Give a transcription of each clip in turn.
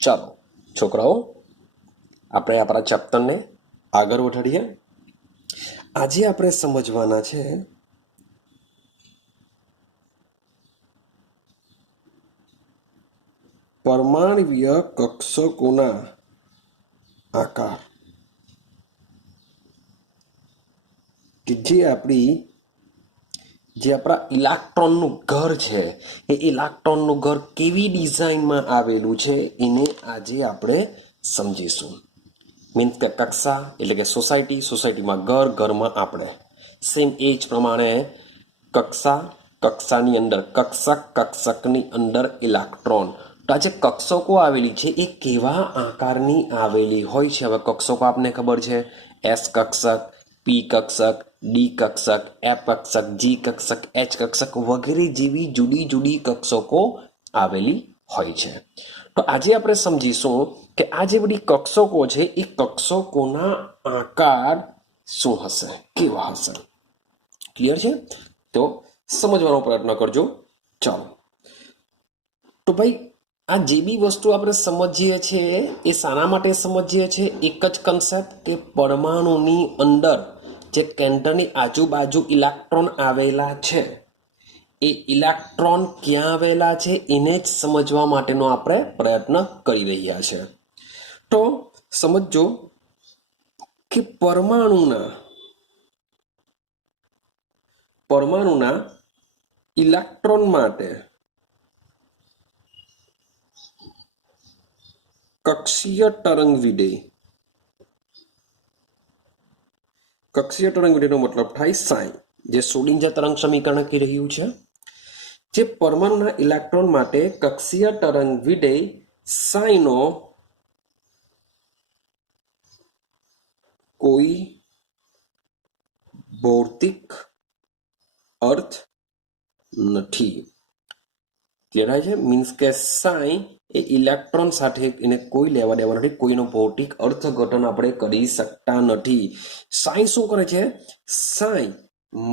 ચાલો છોકરાઓ, આપણે આપણા ચેપ્ટરને આગળ વધારીએ. આજે આપણે સમજવાના છે પરમાણ્વીય કક્ષકોના આકાર, કે જે આપણા ઇલેક્ટ્રોનનું ઘર છે એ ઇલેક્ટ્રોનનું ઘર કેવી ડિઝાઇનમાં આવેલું છે એને આજે આપણે સમજીશું. મીન્સ કે કક્ષા એટલે કે સોસાયટી, સોસાયટીમાં ઘર, ઘરમાં આપણે. સેમ એ જ પ્રમાણે કક્ષા, કક્ષાની અંદર કક્ષક, કક્ષકની અંદર ઇલેક્ટ્રોન. તો આ જે કક્ષકો આવેલી છે એ કેવા આકારની આવેલી હોય છે? હવે કક્ષકો આપને ખબર છે, એસ કક્ષક, પી કક્ષક, ડી કક્ષક, એફ કક્ષક, જી કક્ષક, એચ કક્ષક વગેરે જેવી જુદી જુદી કક્ષકો આવેલી હોય છે. તો આજે આપણે સમજીશું કે આ જે બધી કક્ષકો છે એ કક્ષકોના આકાર શું હશે, કેવા હશે. ક્લિયર છે? તો સમજવાનો પ્રયત્ન કરજો. ચાલો, તો ભાઈ આ જે બી વસ્તુ આપણે સમજીએ છીએ એ શાના માટે સમજીએ છીએ? એક જ કન્સેપ્ટ કે પરમાણુની અંદર જે કેન્દ્રની આજુબાજુ ઇલેક્ટ્રોન આવેલા છે એ ઇલેક્ટ્રોન ક્યાં આવેલા છે એને જ સમજવા માટેનો આપણે પ્રયત્ન કરી રહ્યા છે. તો સમજો કે પરમાણુના ઇલેક્ટ્રોન માટે કક્ષીય તરંગ વિધેય, કક્ષીય તરંગ વિધેયનો મતલબ થાય સાઈ, જે શ્રોડિંજર તરંગ સમીકરણ કહી રહ્યું છે. જે પરમાણુના ઇલેક્ટ્રોન માટે કક્ષીય તરંગ વિધેય સાઈનો કોઈ ભૌતિક અર્થ નથી. ક્લિયર છે? મીન્સ કે સાઈ એ ઇલેક્ટ્રોન સાથે એને કોઈ લેવા દેવા નથી, કોઈનો ભૌતિક અર્થઘટન આપણે કરી શકતા નથી. સાઈ શું કરે છે? સાઈ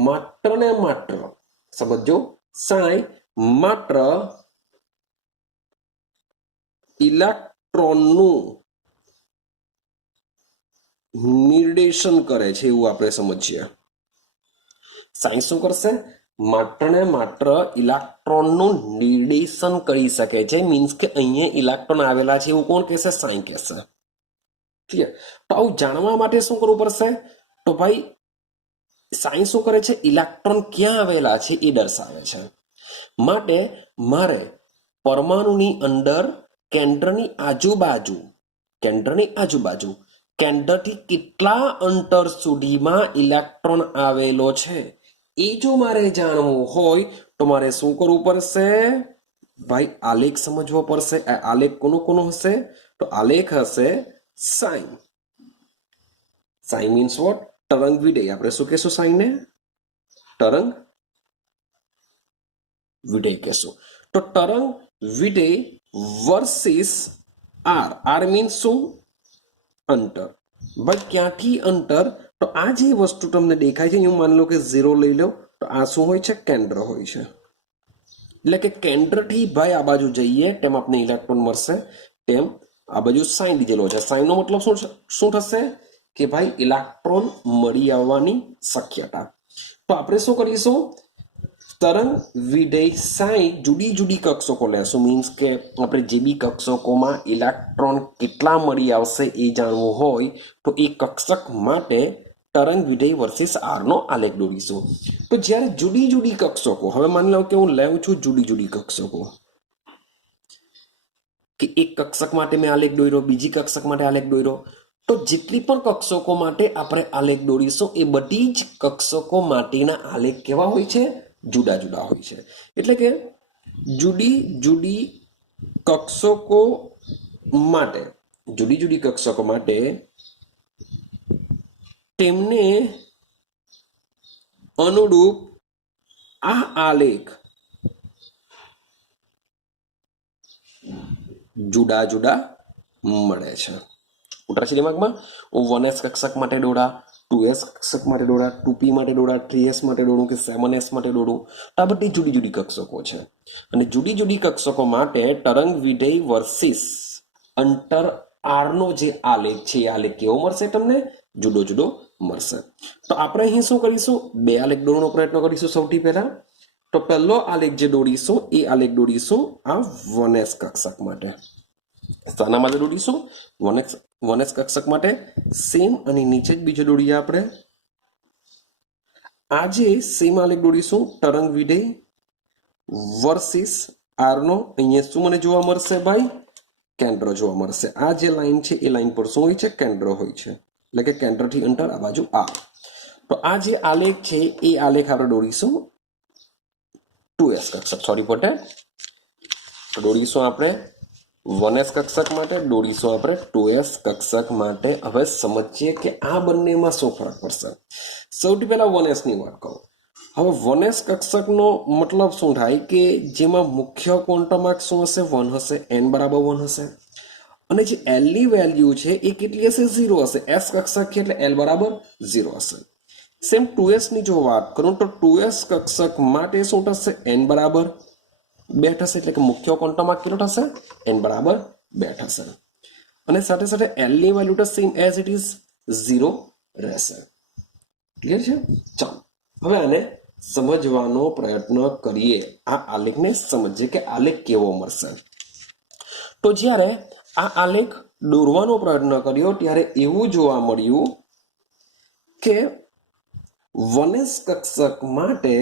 માત્ર ને માત્ર, સમજો, સાઈ માત્ર ઇલેક્ટ્રોનનું નિર્દેશન કરે છે એવું આપણે સમજીએ. સાઈ શું કરશે? માત્ર ને માત્ર ઇલેક્ટ્રોનનું નિર્દેશન કરી શકે છે. મીન્સ કે અહીંયા ઇલેક્ટ્રોન આવેલા છે એવું કોણ કહેશે? સાઈ કહેશે. ક્લિયર? તો આવું જાણવા માટે શું કરવું પડશે? તો ભાઈ સાઈ શું કરે છે? ઇલેક્ટ્રોન ક્યાં આવેલા છે એ દર્શાવે છે. માટે મારે પરમાણુની અંદર કેન્દ્રની આજુબાજુ કેન્દ્રથી કેટલા અંતર સુધીમાં ઇલેક્ટ્રોન આવેલો છે એ જો મારે જાણવું હોય તો મારે શું કરવું પડશે? ભાઈ આલેખ સમજવો પડશે. આ આલેખ કોનો હશે? તો આલેખ હશે સાઈન. Sine means what? તરંગ વિધેય. આપણે શું કહેશું સાઈને? તરંગ વિધેય કહેશું. તો તરંગ વિધેય વર્સિસ આર. આર મીન્સ શું? અંતર. ભાઈ ક્યાંથી અંતર? તો આ જે વસ્તુ તમને દેખાય છે, હું માની લો કે 0 લઈ લો, તો આ શું હોય છે? કેન્દ્ર હોય છે. એટલે કે કેન્દ્રથી ભાઈ આ બાજુ જઈએ તેમ આપણે ઇલેક્ટ્રોન મળશે, તેમ આ બાજુ સાઈન લીધેલો છે. સાઈનનો મતલબ શું થશે? કે ભાઈ ઇલેક્ટ્રોન મળી આવવાની શક્યતા. તો આપણે શું કરીશું? તરંગ વિધેય સાઈ જુદી જુદી કક્ષકો લેશું. મીન્સ કે આપણે જે બી કક્ષકોમાં ઇલેક્ટ્રોન કેટલા મળી આવશે એ જાણવું હોય તો એ કક્ષક માટે તરંગ વિધેય વર્સિસ આરનો આલેખ દોરીશું. તો જ્યારે જુદી જુદી કક્ષકો, હવે માની લો કે હું લેવું છું જુદી જુદી કક્ષકો, કે એક કક્ષક માટે મેં આલેખ દોર્યો, બીજી કક્ષક માટે આલેખ દોર્યો, તો જેટલી પણ કક્ષકો માટે આપણે આલેખ દોરીશું એ બધી જ કક્ષકો માટેના આલેખ કેવા હોય છે? જુદા જુદા હોય છે. એટલે કે જુદી જુદી કક્ષકો માટે તેમને અનુરૂપ આ આલેખ જુદા જુદા મળે છે. ઉતરશે દિમાગમાં? હું 1s કક્ષક માટે દોરા, 2s કક્ષક માટે દોરા, 2p માટે દોરા, 3s માટે દોરું કે 7s માટે દોરું. આ બધી જુદી જુદી કક્ષકો છે. અને જુદી જુદી કક્ષકો માટે તરંગ વિધેય વર્સિસ અંતર આર નો જે આલેખ છે એ આલેખ કેવો મળશે તમને? જુદો જુદો મળશે. તો આપણે અહીં શું કરીશું? બે આલેખ દોરવાનો પ્રયત્ન કરીશું. સૌથી પહેલા તો પહેલો આલેખ જે દોરીશું એ આલેખ દોરીશું આ 1s કક્ષક માટે. શાના માટે દોરીશું? 1s કક્ષક માટે. સેમ અને નીચે જ બીજો દોરીએ આપણે. આજે સેમ આલેખ દોરીશું તરંગ વિધેય વર્સિસ આર નો. અહીંયા શું મને જોવા મળશે ભાઈ? કેન્દ્ર જોવા મળશે. આ જે લાઈન છે એ લાઈન પર શું હોય છે? કેન્દ્ર હોય છે. એટલે કે કેન્દ્રથી અંતર આ બાજુ આર. તો આ જે આલેખ છે એ આલેખ આપણે દોરીશું 2s કક્ષક. સોરી પોતે દોરીશું આપણે 1s કક્ષક માટે, દોરીશું આપણે 2s કક્ષક માટે. હવે સમજીએ કે આ બંનેમાં શું ફરક પડશે. સૌથી પહેલા 1s ની વાત કરું. હવે 1s કક્ષકનો મતલબ શું થાય કે જેમાં મુખ્ય ક્વોન્ટમ શું હશે? 1 હશે. n બરાબર 1 હશે. અને જે l ની વેલ્યુ છે એ કેટલી હશે? 0 હશે. s કક્ષક છે એટલે l બરાબર 0 હશે. સેમ 2s ની જો વાત કરું તો 2s કક્ષક માટે શું થશે? n બરાબર 2 થશે. એટલે કે મુખ્ય ક્વોન્ટમ કેટલો થશે? n બરાબર 2 થશે. અને સાથે સાથે l ની વેલ્યુ તો સેમ એઝ ઇટ ઇઝ 0 રહેશે. ક્લિયર છે? ચાલો હવે આને સમજવાનો પ્રયત્ન કરીએ. આ આલેખને સમજીએ કે આલેખ કેવો મળશે. તો જ્યારે આ આલેખ દોરવાનો પ્રયત્ન કર્યો ત્યારે એવું જોવા મળ્યું કે 1s કક્ષક માટે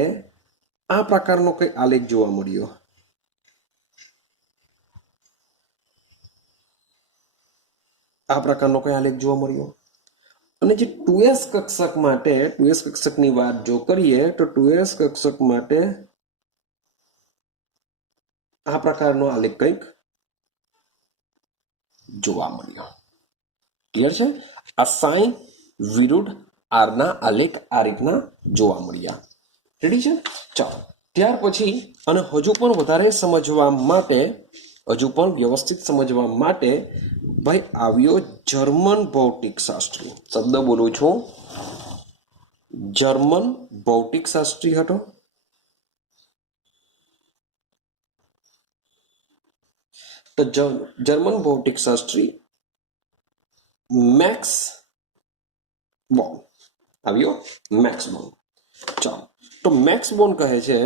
આ પ્રકારનો કઈ આલેખ જોવા મળ્યો. આ પ્રકારનો કઈ આલેખ જોવા મળ્યો. અને જે 2s કક્ષક માટે 2s કક્ષકની વાત જો કરીએ તો 2s કક્ષક માટે આ પ્રકારનો આલેખ કંઈક જોવા મળ્યો. ક્લિયર છે? આ સાઈન વિરુદ્ધ આર ના આલેખ આ રીતના જોવા મળ્યા. રેડી છે? ચાલો ત્યાર પછી અને હજુ પણ વધારે સમજવા માટે, હજુ પણ વ્યવસ્થિત સમજવા માટે ભાઈ આવ્યો જર્મન ભૌતિકશાસ્ત્રી. શબ્દ બોલું છું, જર્મન ભૌતિકશાસ્ત્રી હતો. તો જર્મન ભૌતિકશાસ્ત્રી મેક્સ બોર્ન આવ્યો. Max Born. ચાલો તો મેક્સ બોર્ન કહે છે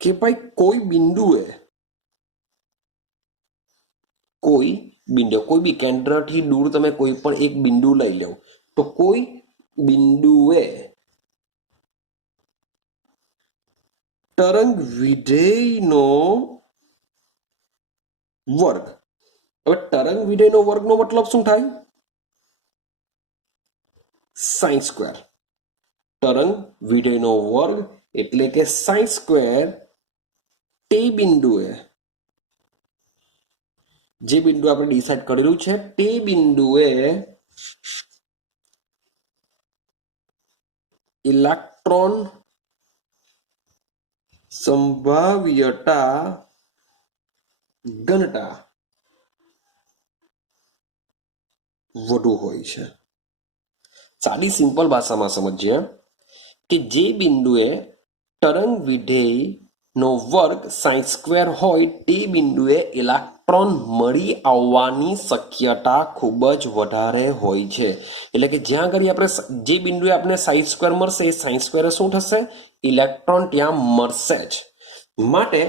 કે ભાઈ કોઈ બિંદુએ કોઈ બી કેન્દ્રથી દૂર તમે કોઈ પણ એક બિંદુ લઈ લો તો કોઈ બિંદુએ તરંગ વિધેયનો વર્ગ. હવે તરંગ વિધેયનો વર્ગનો મતલબ શું થાય? Sine square. તરંગ વિધેયનો વર્ગ એટલે કે સાઇન સ્ક્વેર તે બિંદુએ, જે બિંદુ આપણે ડિસાઇડ કરેલું છે તે બિંદુએ ઇલેક્ટ્રોન સંભાવ્યતા ઘનતા વધુ હોય છે. સાદી સિમ્પલ ભાષામાં સમજીએ કે જે બિંદુએ તરંગ વિધેયનો વર્ગ સાઇન સ્ક્વેર હોય તે બિંદુએ ઇલેક્ટ્રોન મળી આવવાની શક્યતા ખૂબ જ વધારે હોય છે. એટલે કે જ્યાં આગળ આપણે જે બિંદુએ આપણે સાઇન સ્ક્વેર મળશે એ સાઇન સ્ક્વેર શું થશે? ઇલેક્ટ્રોન ત્યાં મળશે જ. માટે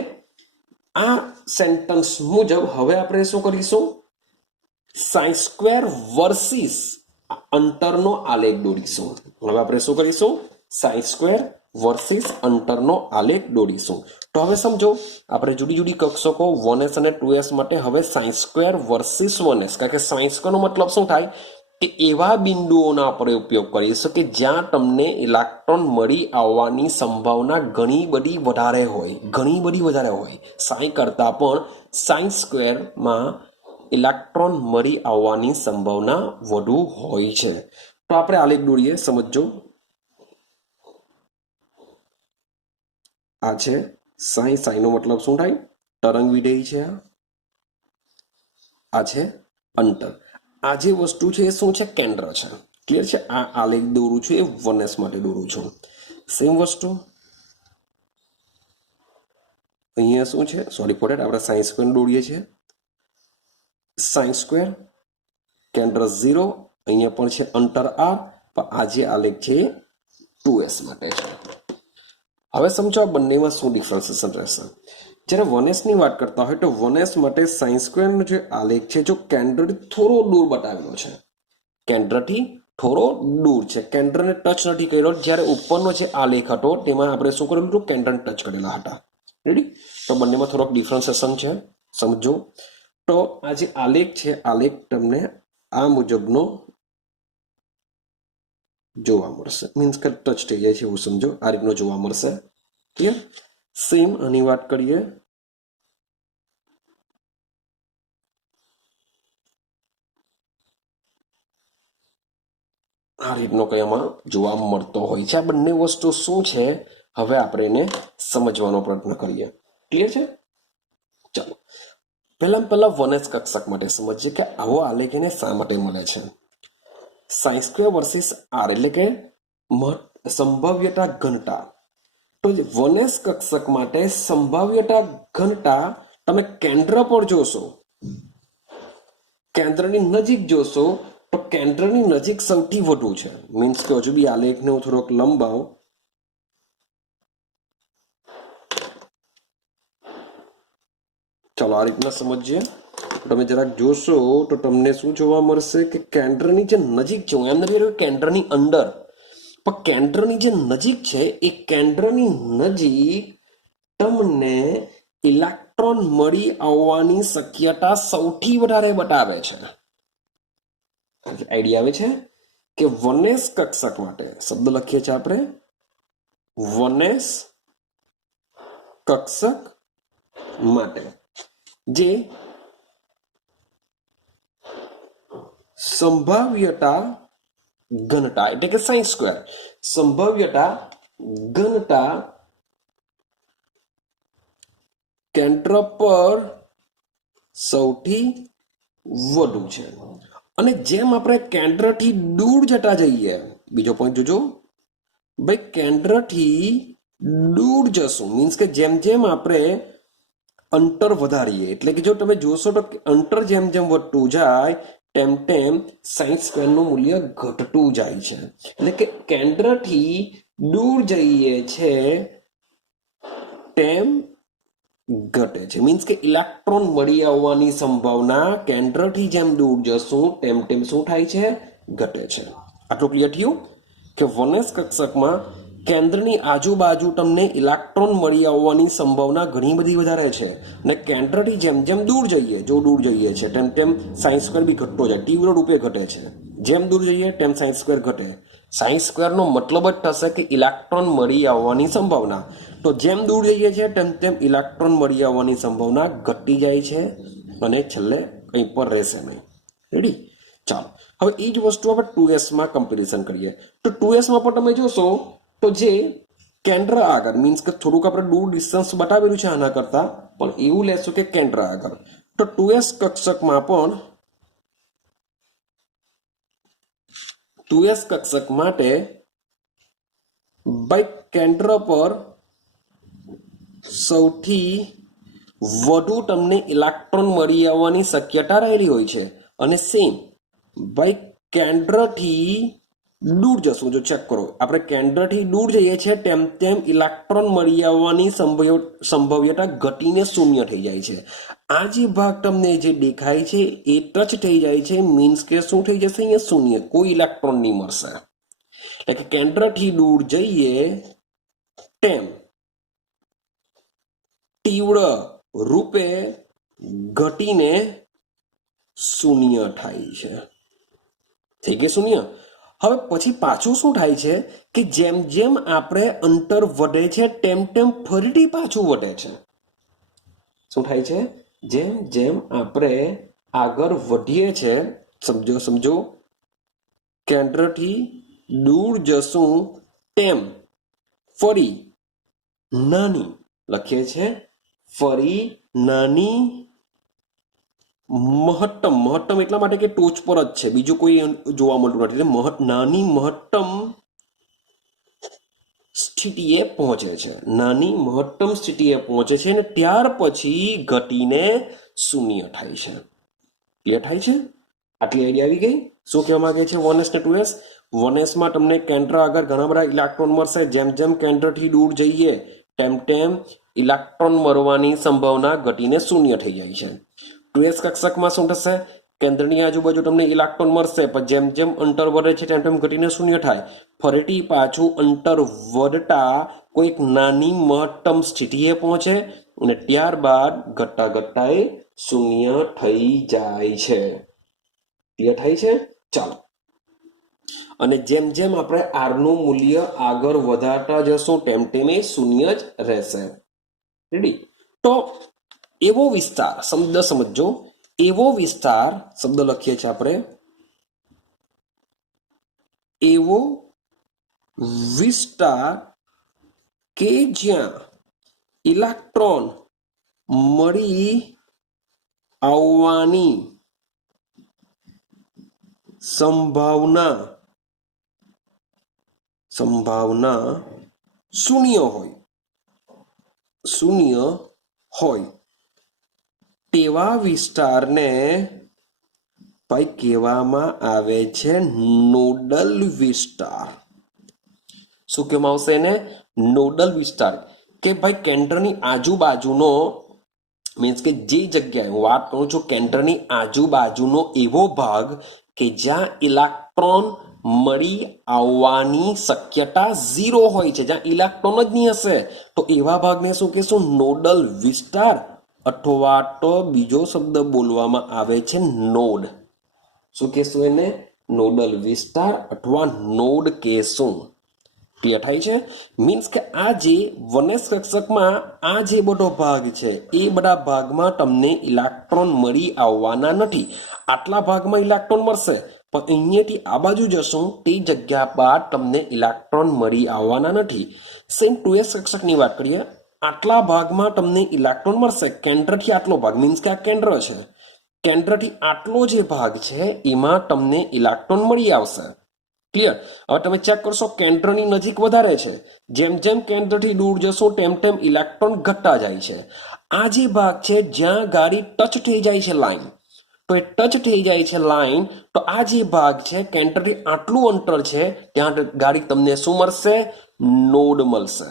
આ સેન્ટન્સ મુજબ હવે આપણે શું કરીશું? સાઇન સ્ક્વેર વર્સિસ અંતરનો આલેખ દોરીશું. હવે આપણે શું કરીશું? સાઇન સ્ક્વેર વર્સિસ અંતરનો આલેખ દોરીશું. તો હવે સમજો આપણે જુદી જુદી કક્ષકો 1s અને 2s માટે હવે સાઇન સ્ક્વેર વર્સિસ 1s, કારણ કે સાઇન સ્ક્વેરનો મતલબ શું થાય કે એવા બિંદુઓનો આપણે ઉપયોગ કરીશું કે જ્યાં તમને ઇલેક્ટ્રોન મળી આવવાની સંભાવના ઘણી બધી વધારે હોય. સાઇન કરતાં પણ સાઇન સ્ક્વેરમાં ઇલેક્ટ્રોન મળી આવવાની સંભાવના વધુ હોય છે. તો આપણે આલેખ દોરીએ. સમજો આ છે સાઇન. સાઈનનો મતલબ શું થાય? તરંગ વિધેય છે. આ છે અંતર. આ જે વસ્તુ છે એ શું છે? કેન્દ્ર છે. ક્લિયર છે? આ આલેખ દોરું છું એ 1s માટે દોરું છું. સેમ વસ્તુ અહીંયા શું છે? સોરી ફોર ધેટ આપણે સાઇન સ્ક્વેર દોરીએ છીએ. સાઇન સ્ક્વેર, કેન્દ્ર 0, અહીંયા પણ છે અંતર r, પણ આ જે આલેખ છે 2s માટે છે. હવે સમજો આ બંનેમાં શું ડિફરન્સિએશન રહેશે. જ્યારે 1s ની વાત કરતા હોય તો 1s માટે સાઇન સ્ક્વેરનો જે આલેખ છે જો કેન્દ્રથી થોડો દૂર બતાવેલો છે, કેન્દ્રથી થોડો દૂર છે, કેન્દ્રને ટચ નથી કર્યો. જ્યારે ઉપરનો જે આલેખ હતો તેમાં આપણે શું કરેલું હતું, કેન્દ્રને ટચ કરેલા હતા. રેડી? તો બંનેમાં થોડોક ડિફરન્સિએશન છે, સમજો. તો આ જે આલેખ છે, આલેખ તમને આ મુજબનો જોવા મળશે, મીન્સ કે ટચ થઈ જાય છે એવું સમજો, આ રીતનો જોવા મળશે. ક્લિયર? સેમ આની વાત કરીએ. આ રીતનો કંઈ આમાં જોવા મળતો હોય છે. આ બંને વસ્તુ શું છે હવે આપણે એને સમજવાનો પ્રયત્ન કરીએ. ક્લિયર છે? ચાલો પહેલા 1s કક્ષક માટે સમજીએ કે આવો આલેખ એને શા માટે મળે છે. સાઇન સ્ક્વેર વર્સિસ આર એટલે કે સંભાવ્યતા ઘનતા. તો 1s કક્ષક માટે સંભાવ્યતા ઘનતા તમે કેન્દ્ર પર જોશો, કેન્દ્રની નજીક જોશો તો કેન્દ્રની નજીક સૌથી વધુ છે. મીન્સ કે હજુ બી આલેખને હું થોડોક લંબાવું. ચાલો આ રીતના સમજીએ. તમે જરાક જોશો તો તમને શું જોવા મળશે કે કેન્દ્રની જે નજીક છે, હું એમ નથી કહ્યું કેન્દ્રની અંદર, પણ કેન્દ્રની જે નજીક છે એ કેન્દ્રની નજીક તમને ઇલેક્ટ્રોન મળી આવવાની શક્યતા સૌથી વધારે બતાવે છે. આઈડિયા આવે છે કે 1s કક્ષક માટે શબ્દ લખીએ છીએ આપણે 1s કક્ષક માટે જે સંભાવ્યતા ઘનતા એટલે કે સાઇન સ્ક્વેર, સંભાવ્યતા ઘનતા કેન્દ્ર પર સૌથી વધુ છે. અને જેમ આપણે કેન્દ્રથી દૂર જતા જઈએ, બીજો પોઈન્ટ જોજો ભાઈ, કેન્દ્રથી દૂર જશું મીન્સ કે જેમ જેમ આપણે અંતર વધારીએ, એટલે કે જો તમે જોશો તો અંતર જેમ જેમ વધતું જાય તેમ તેમ સાઇન સ્ક્વેરનું મૂલ્ય ઘટતું જાય છે. એટલે કે કેન્દ્રથી દૂર જઈએ છે તેમ ઘટે છે. મીન્સ કે ઇલેક્ટ્રોન મળી આવવાની સંભાવના કેન્દ્રથી જેમ દૂર જશું તેમ તેમ શું થાય છે, ઘટે છે. આટલું ક્લિયર થયું કે 1s કક્ષકમાં કેન્દ્રની આજુબાજુ તમને ઇલેક્ટ્રોન મળી આવવાની સંભાવના ઘણી બધી વધારે છે, અને કેન્દ્રથી જેમ જેમ દૂર જઈએ, જો દૂર જઈએ છે તેમ તેમ સાઇન સ્ક્વેર બી ઘટતો જાય, તીવ્ર રૂપે ઘટે છે. જેમ દૂર જઈએ તેમ સાઇન સ્ક્વેર ઘટે. સાઇન સ્ક્વેરનો મતલબ જ થશે કે ઇલેક્ટ્રોન મળી આવવાની સંભાવના. તો જેમ દૂર જઈએ છીએ તેમ તેમ ઇલેક્ટ્રોન મળી આવવાની સંભાવના ઘટી જાય છે અને છેલ્લે કંઈ પર રહેશે નહીં. રેડી? ચાલો હવે એ જ વસ્તુ આપણે 2s માં કમ્પેરિઝન કરીએ. તો 2s માં પણ તમે જોશો તો જે કેન્દ્ર આગળ મીન્સ કે થોડુંક આપણે દૂર ડિસ્ટન્સ બતાવેલું છે આના કરતા, પણ એવું લેશું કે કેન્દ્ર આગળ. તો 2s કક્ષકમાં પણ 2s કક્ષક માટે ભાઈ કેન્દ્ર પર સૌથી વધુ તમને ઇલેક્ટ્રોન મળી આવવાની શક્યતા રહેલી હોય છે. અને સેમ ભાઈ કેન્દ્રથી દૂર જશું, જો ચેક કરો આપણે કેન્દ્રથી દૂર જઈએ છીએ તેમ તેમ ઇલેક્ટ્રોન મળી આવવાની સંભવ્યતા ઘટીને શૂન્ય થઈ જાય છે. આ જે ભાગ તમને જે દેખાય છે એ ટચ થઈ જાય છે, મીન્સ કે શું થઈ જશે, અહીંયા શૂન્ય, કોઈ ઇલેક્ટ્રોન નહીં મળશે. એટલે કે કેન્દ્રથી દૂર જઈએ તેમ તીવ્ર રૂપે ઘટીને શૂન્ય થાય છે. થઈ ગયું શૂન્ય. હવે પછી પાછું શું થાય છે કે જેમ જેમ આપણે અંતર વધે છે તેમ તેમ ફરીથી પાછું વધે છે. શું થાય છે? જેમ જેમ આપણે આગળ વધીએ છે, સમજો કેન્દ્રથી દૂર જશું તેમ ફરી નાની, લખીએ છે ફરી નાની મહત્તમ એટલા માટે કે ટોચ પર જ છે, બીજું કોઈ જોવા મળતું નથી. નાની મહત્તમ સ્થિતિએ પહોંચે છે, નાની મહત્તમ સ્થિતિએ પહોંચે છે અને ત્યાર પછી ઘટીને શૂન્ય થાય છે. ક્લિયર થાય છે? આટલી આઈડિયા આવી ગઈ? શું કહેવા માંગે છે 1s ને 2s? 1s માં તમને કેન્દ્ર આગળ ઘણા બધા ઇલેક્ટ્રોન મળશે. જેમ જેમ કેન્દ્રથી દૂર જઈએ તેમ તેમ ઇલેક્ટ્રોન મળવાની સંભાવના ઘટીને શૂન્ય થઈ જાય છે. 2s કક્ષકમાં શું થશે? કેન્દ્રની આજુબાજુ તમને ઇલેક્ટ્રોન મળશે, પણ જેમ જેમ અંતર વધે છે તેમ તેમ ઘટીને શૂન્ય થાય. ફરીથી પાછું અંતર વધતા કોઈક નાની મહત્તમ સ્થિતિએ પહોંચે અને ત્યારબાદ ઘટતા ઘટતા એ શૂન્ય થઈ જાય છે. ક્લિયર થાય છે? ચાલો, અને જેમ જેમ આપણે આર નું મૂલ્ય આગળ વધારતા જશું તેમ તેમ એ શૂન્ય જ રહેશે. રેડી? તો એવો વિસ્તાર, શબ્દ સમજો, એવો વિસ્તાર શબ્દ લખીએ છીએ આપણે, એવો વિસ્તાર કે જ્યાં ઇલેક્ટ્રોન મળી આવવાની સંભાવના શૂન્ય હોય તેવા વિસ્તારને ભાઈ કહેવામાં આવે છે નોડલ વિસ્તાર. શું કહેવામાં આવશે એને? નોડલ વિસ્તાર. કે ભાઈ કેન્દ્રની આજુબાજુનો, મીન્સ કે જે જગ્યાએ હું વાત કરું છું કેન્દ્રની આજુબાજુનો એવો ભાગ કે જ્યાં ઇલેક્ટ્રોન મળી આવવાની શક્યતા 0 હોય છે, જ્યાં ઇલેક્ટ્રોન જ નહીં હશે, તો એવા ભાગને શું કહેશું? નોડલ વિસ્તાર, અથવા તો બીજો શબ્દ બોલવામાં આવે છે નોડ. શું કહેશું એને? નોડલ વિસ્તાર અથવા નોડ કહેશું. ક્લિયર થાય છે? મીન્સ કે આ જે 1s કક્ષકમાં આ જે બધો ભાગ છે એ બધા ભાગમાં તમને ઇલેક્ટ્રોન મળી આવવાના નથી. આટલા ભાગમાં ઇલેક્ટ્રોન મળશે, પણ અહીંયાથી આ બાજુ જશું તે જગ્યા પર તમને ઇલેક્ટ્રોન મળી આવવાના નથી. સેમ 2s કક્ષકની વાત કરીએ, આટલા ભાગમાં તમને ઇલેક્ટ્રોન મળશે. કેન્દ્રથી આટલો ભાગ, મીન્સ કે આ કેન્દ્ર છે, કેન્દ્રથી આટલો જે ભાગ છે એમાં તમને ઇલેક્ટ્રોન મળી આવશે. ક્લિયર? હવે તમે ચેક કરશો, કેન્દ્રની નજીક વધારે છે, જેમ જેમ કેન્દ્રથી દૂર જશો તેમ તેમ ઇલેક્ટ્રોન ઘટતા જાય છે. આ જે ભાગ છે જ્યાં ગાડી ટચ થઈ જાય છે લાઈન, તો એ ટચ થઈ જાય છે લાઈન, તો આ જે ભાગ છે કેન્દ્રથી આટલું અંતર છે ત્યાં ગાડી તમને શું મળશે? નોડ મળશે.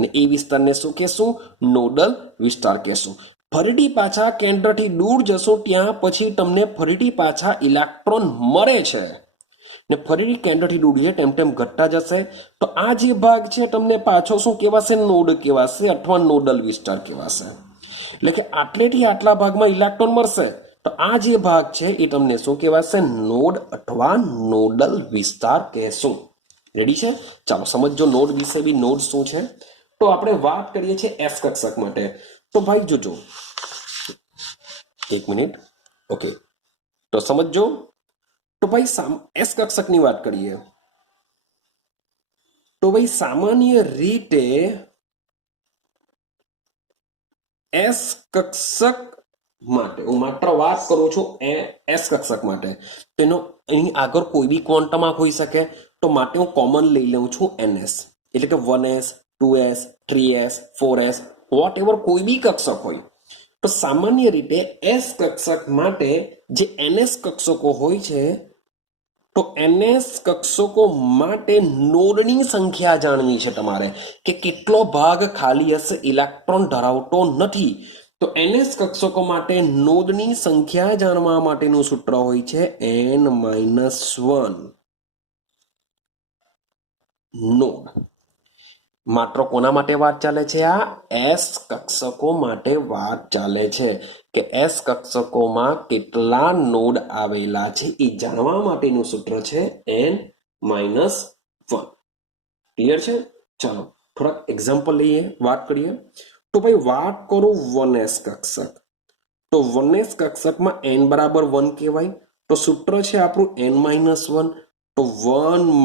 ને એ વિસ્તારને શું કહેશું? નોડલ વિસ્તાર કહેશું. ફરીથી પાછા કેન્દ્રથી દૂર જશો ત્યાં પછી તમને ફરીથી પાછા ઇલેક્ટ્રોન મળે છે ને ફરીથી કેન્દ્રથી દૂર છે તેમ તેમ ઘટતા જશે, તો આ જે ભાગ છે તમને પાછો શું કહેવાશે? નોડ કહેવાશે અથવા નોડલ વિસ્તાર કહેવાશે. એટલે કે આટલેથી આટલા ભાગમાં ઇલેક્ટ્રોન મળશે, તો આ જે ભાગ છે એ તમને શું કહેવાશે? નોડ અથવા નોડલ વિસ્તાર કહેશું. રેડી છે? ચાલો સમજો નોડ વિશે બી. નોડ શું છે? તો આપણે વાત કરીએ છીએ એસ કક્ષક માટે. તો ભાઈ જોજો, એક મિનિટ. ઓકે, તો સમજો. તો ભાઈ એસ કક્ષકની વાત કરીએ તો ભાઈ સામાન્ય રીતે એસ કક્ષક માટે હું માત્ર વાત કરું છું એસ કક્ષક માટે. તેનો અહીં આગળ કોઈ બી ક્વોન્ટમ હોઈ શકે, તો માટે હું કોમન લઈ લઉં છું ns, એટલે કે 1s 2s 3s 4s vote ever કોઈ બી કક્ષક હોય. તો સામાન્ય રીતે એસ કક્ષક માટે જે ns કક્ષકો હોય છે, તો ns કક્ષકો માટે નોડની સંખ્યા જાણવી છે તમારે, કે કેટલો ભાગ ખાલી હશે ઇલેક્ટ્રોન ધરાવતો નથી. તો ns કક્ષકો માટે નોડની સંખ્યા જાણવા માટેનું સૂત્ર હોય છે n-1 નોડ. માત્ર કોના માટે વાત ચાલે છે? આ એસ કક્ષકો માટે વાત ચાલે છે કે એસ કક્ષકોમાં કેટલા નોડ આવેલા છે એ જાણવા માટેનું સૂત્ર છે n-1. ક્લિયર છે? ચાલો થોડાક એક્ઝામ્પલ લઈએ, વાત કરીએ. તો ભાઈ વાત કરું 1s કક્ષક, તો 1s કક્ષકમાં n બરાબર 1 કહેવાય, તો સૂત્ર છે આપણું n-1. તો 1 -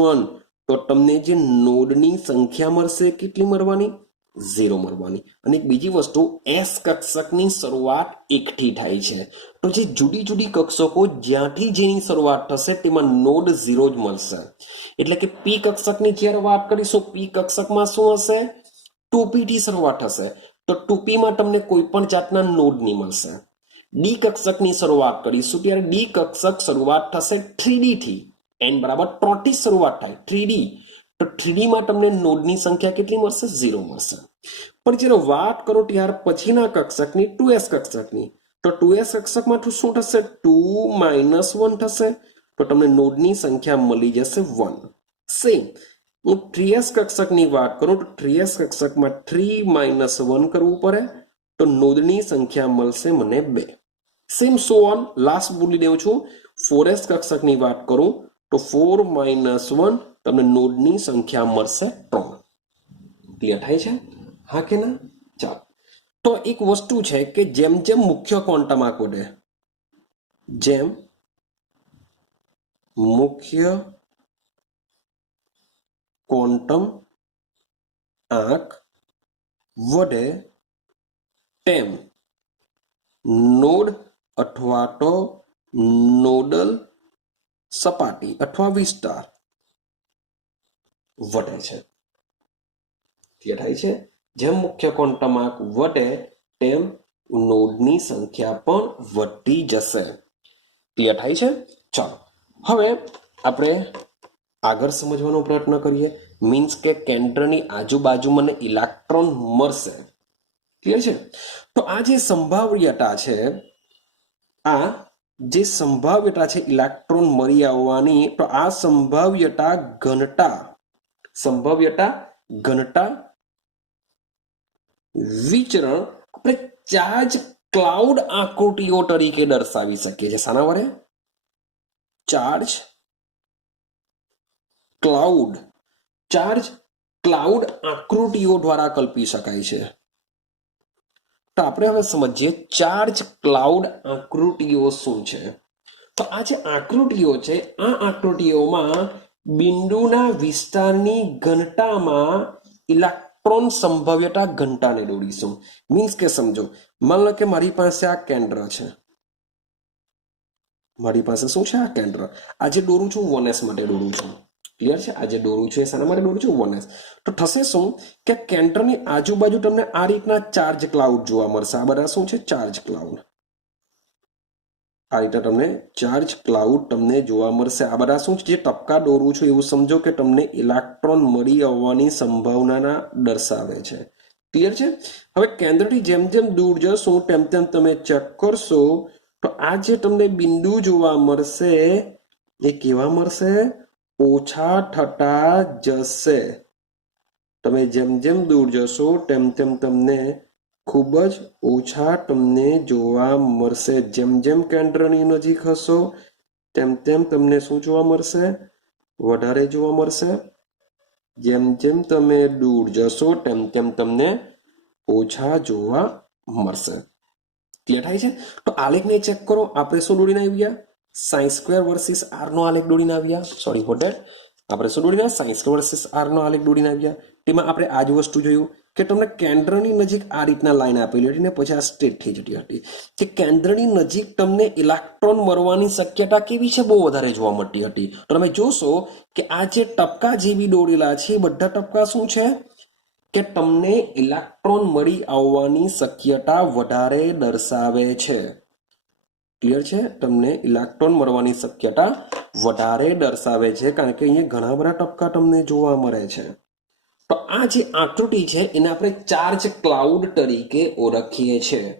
1, તો તમને જે નોડની સંખ્યા મળશે કેટલી મળવાની? 0 મળવાની. અને એક બીજી વસ્તુ, એસ કક્ષકની શરૂઆત 1 થી થાય છે, તો જે જુદી જુદી કક્ષકો જ્યાંથી જેની શરૂઆત થશે તેમાં નોડ 0 જ મળશે. એટલે કે પી કક્ષકની જ્યારે વાત કરીશું, પી કક્ષકમાં શું હશે? 2p થી શરૂઆત થશે, તો 2p માં તમને કોઈ પણ જાતના નોડ નહીં મળશે. ડી કક્ષકની શરૂઆત કરીશું ત્યારે ડી કક્ષક શરૂઆત થશે 3D થી n બરાબર 3 થી શરૂઆત થાય 3D તો 3D માં તમને નોડની સંખ્યા કેટલી મળશે 0 મળશે પણ જ્યારે વાત કરો ત્યાર પછીના કક્ષકની 2s કક્ષકની તો 2s કક્ષકમાં શું થશે 2 - 1 થશે તો તમને નોડની સંખ્યા મળી જશે 1 સેમ હું 3s કક્ષકની વાત કરું તો 3s કક્ષકમાં 3 - 1 કરવું પડે તો નોડની સંખ્યા મળશે મને 2 સેમ સો ઓન લાસ્ટ બોલી દઉં છું 4s કક્ષકની વાત કરું તો 4 - 1 તમને નોડની સંખ્યા મળશે 3 ક્લિયર થાય છે હા કે ના ચાલો તો એક વસ્તુ છે કે જેમ જેમ મુખ્ય ક્વોન્ટમ આંક વધે જેમ મુખ્ય ક્વોન્ટમ આંક વધે તેમ નોડ અથવા તો નોડલ સપાટી અથવા વિસ્તાર વધે છે ક્લિયર થાય છે જેમ મુખ્ય ક્વોન્ટમ આંક વધે તેમ નોડની સંખ્યા પણ વધતી જશે ક્લિયર થાય છે ચાલો હવે આપણે આગળ સમજવાનો પ્રયત્ન કરીએ મીન્સ કે કેન્દ્રની આજુબાજુ મને ઇલેક્ટ્રોન મળશે ક્લિયર છે તો આ જે સંભાવ્યતા છે આ જે સંભાવ્યતા છે ઇલેક્ટ્રોન મળી આવવાની તો આ સંભાવ્યતા ઘનતા વિચરણ આપણે ચાર્જ ક્લાઉડ આકૃતિઓ તરીકે દર્શાવી શકીએ છીએ શાના વડે ચાર્જ ક્લાઉડ આકૃતિઓ દ્વારા કલ્પી શકાય છે તો આપણે હવે સમજીએ ચાર્જ ક્લાઉડ આકૃતિઓ શું છે તો આ જે આકૃતિઓ છે આ આકૃતિઓમાં બિંદુના વિસ્તારની ઘનતામાં ઇલેક્ટ્રોન સંભાવ્યતા ઘનતાને દોરીશું મીન્સ કે સમજો માન લો કે મારી પાસે આ કેન્દ્ર છે મારી પાસે શું છે આ કેન્દ્ર આજે દોરું છું 1s માટે દોરું છું ક્લિયર છે આજે દોરું છું એ શાના માટે દોરું છું 1s તો થશે શું કે કેન્દ્રની આજુબાજુ તમને આ રીતના ચાર્જ ક્લાઉડ જોવા મળશે આ બધા શું છે ચાર્જ ક્લાઉડ આ રીતે તમને ચાર્જ ક્લાઉડ તમને જોવા મળશે આ બધા શું જે ટપકા દોરું છું એવું સમજો કે તમને ઇલેક્ટ્રોન મળી આવવાની સંભાવના દર્શાવે છે ક્લિયર છે હવે કેન્દ્રથી જેમ જેમ દૂર જશો તેમ તેમ તમે ચેક કરશો તો આ જે તમને બિંદુ જોવા મળશે એ કેવા મળશે ઓછા થતા જશે તમે જેમ જેમ દૂર જશો તેમ તેમ તમને ખૂબ જ ઓછા તમને જોવા મળશે જેમ જેમ કેન્દ્રની નજીક હશો તેમ તેમ તમને શું જોવા મળશે વધારે જોવા મળશે જેમ જેમ તમે દૂર જશો તેમ તેમ તમને ઓછા જોવા મળશે ક્લિયર થાય છે તો આલેખને ચેક કરો આપણે શું દોરીને આવ્યા સાઇન સ્ક્વેર વર્સિસ આર નો આલેખ દોરીને આવ્યા સોરી ફોર ધેટ આપણે શું દોરીને સાઇન સ્ક્વેર વર્સિસ આર નો આલેખ દોરીને આવ્યા તેમાં આપણે આ જ વસ્તુ જોયું કે તમને કેન્દ્રની નજીક આ રીતના લાઈન આપેલી હતી ને પછી આ સ્ટ્રેટ થઈ જતી હતી કે કેન્દ્રની નજીક તમને ઇલેક્ટ્રોન મળવાની શક્યતા કેવી છે બહુ વધારે જોવા મળતી હતી તો તમે જોશો કે આ જે ટપકા જેવી દોરેલા છે એ બધા ટપકા શું છે કે તમને ઇલેક્ટ્રોન મળી આવવાની શક્યતા વધારે દર્શાવે છે ક્લિયર છે તમને ઇલેક્ટ્રોન મળવાની શક્યતા વધારે દર્શાવે છે કારણ કે અહીંયા ઘણા બધા ટપકા તમને જોવા મળે છે તો આ જે આકૃતિ છે એને આપણે ચાર્જ ક્લાઉડ તરીકે ઓળખીએ છીએ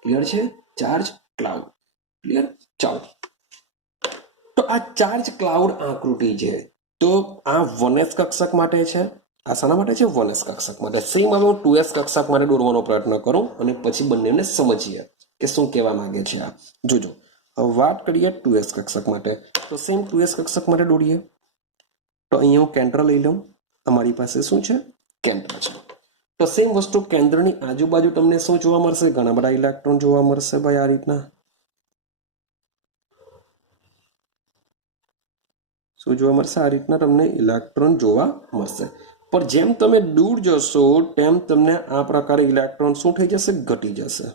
ક્લિયર છે ચાર્જ ક્લાઉડ ક્લિયર ચાલો તો આ ચાર્જ ક્લાઉડ આકૃતિ છે તો આ 1s કક્ષક માટે છે આ શાના માટે છે 1s કક્ષક માટે સેમ હવે હું 2s કક્ષક માટે દોરવાનો પ્રયત્ન કરું અને પછી બંનેને સમજીએ કે શું કહેવા માંગે છે આ જોજો હવે વાત કરીએ 2s કક્ષક માટે તો સેમ 2s કક્ષક માટે દોરીએ તો અહીંયા હું કેન્દ્ર લઈ લઉં અમારી પાસે શું છે કેન્દ્ર છે તો સેમ વસ્તુ કેન્દ્રની આજુબાજુ તમને શું જોવા મળશે ઘણા બધા ઇલેક્ટ્રોન જોવા મળશે ભાઈ આ રીતના શું જોવા મળશે આ રીતના તમને ઇલેક્ટ્રોન જોવા મળશે પણ જેમ તમે દૂર જશો તેમ તમને આ પ્રકારે ઇલેક્ટ્રોન શું થઈ જશે ઘટી જશે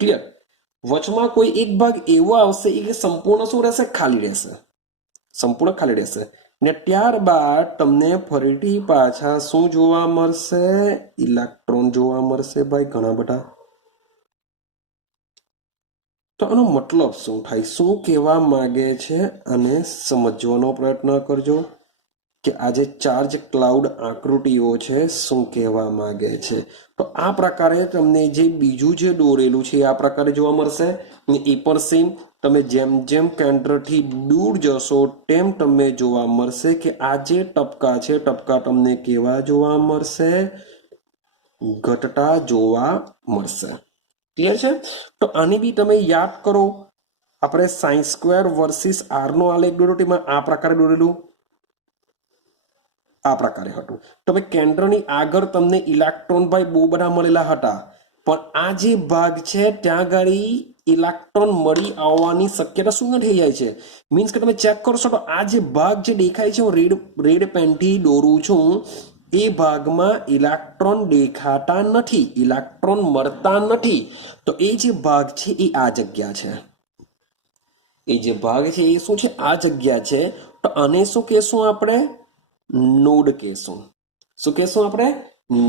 ક્લિયર વચમાં કોઈ એક ભાગ એવો આવશે કે સંપૂર્ણ શું રહેશે ખાલી રહેશે સંપૂર્ણ ખાલી રહેશે ને ત્યારબાદ તમને ફરીથી પાછા શું જોવા મળશે ઇલેક્ટ્રોન જોવા મળશે ભાઈ ઘણા બધા તો આનો મતલબ શું થાય, શું કહેવા માંગે છે અને સમજવાનો પ્રયત્ન કરજો કે આ જે ચાર્જ ક્લાઉડ આકૃતિઓ છે શું કહેવા માંગે છે. તો આ પ્રકારે તમને જે બીજું જે દોરેલું છે આ પ્રકારે જોવા મળશે. એ પણ સેમ, તમે જેમ જેમ કેન્દ્રથી દૂર જશો તેમ તમને જોવા મળશે કે આ જે ટપકા છે ટપકા તમને કેવા જોવા મળશે, ઘટતા જોવા મળશે. ક્લિયર છે. તો આની બી તમે યાદ કરો, આપણે સાઇન સ્ક્વેર વર્સિસ આર નો આલેખ દોર્યો તેમાં આ પ્રકારે દોરેલું, આ પ્રકારે હતું. તમે કેન્દ્રની આગળ તમને ઇલેક્ટ્રોન ભાઈ બહુ બધા મળેલા હતા, પણ આ જે ભાગ છે ત્યાં આગળ ઇલેક્ટ્રોન મળી આવવાની શક્યતા શું થઈ જાય છે, મીન્સ કે તમે ચેક કરશો તો આ જે ભાગ જે દેખાય છે હું રેડ પેનથી દોરું છું, એ ભાગમાં ઇલેક્ટ્રોન દેખાતા નથી, ઇલેક્ટ્રોન મળતા નથી. તો એ જે ભાગ છે એ આ જગ્યા છે, એ જે ભાગ છે એ શું છે, આ જગ્યા છે. તો આને શું કહેશું આપણે, નોડ કહેશું. શું કહેશું આપણે,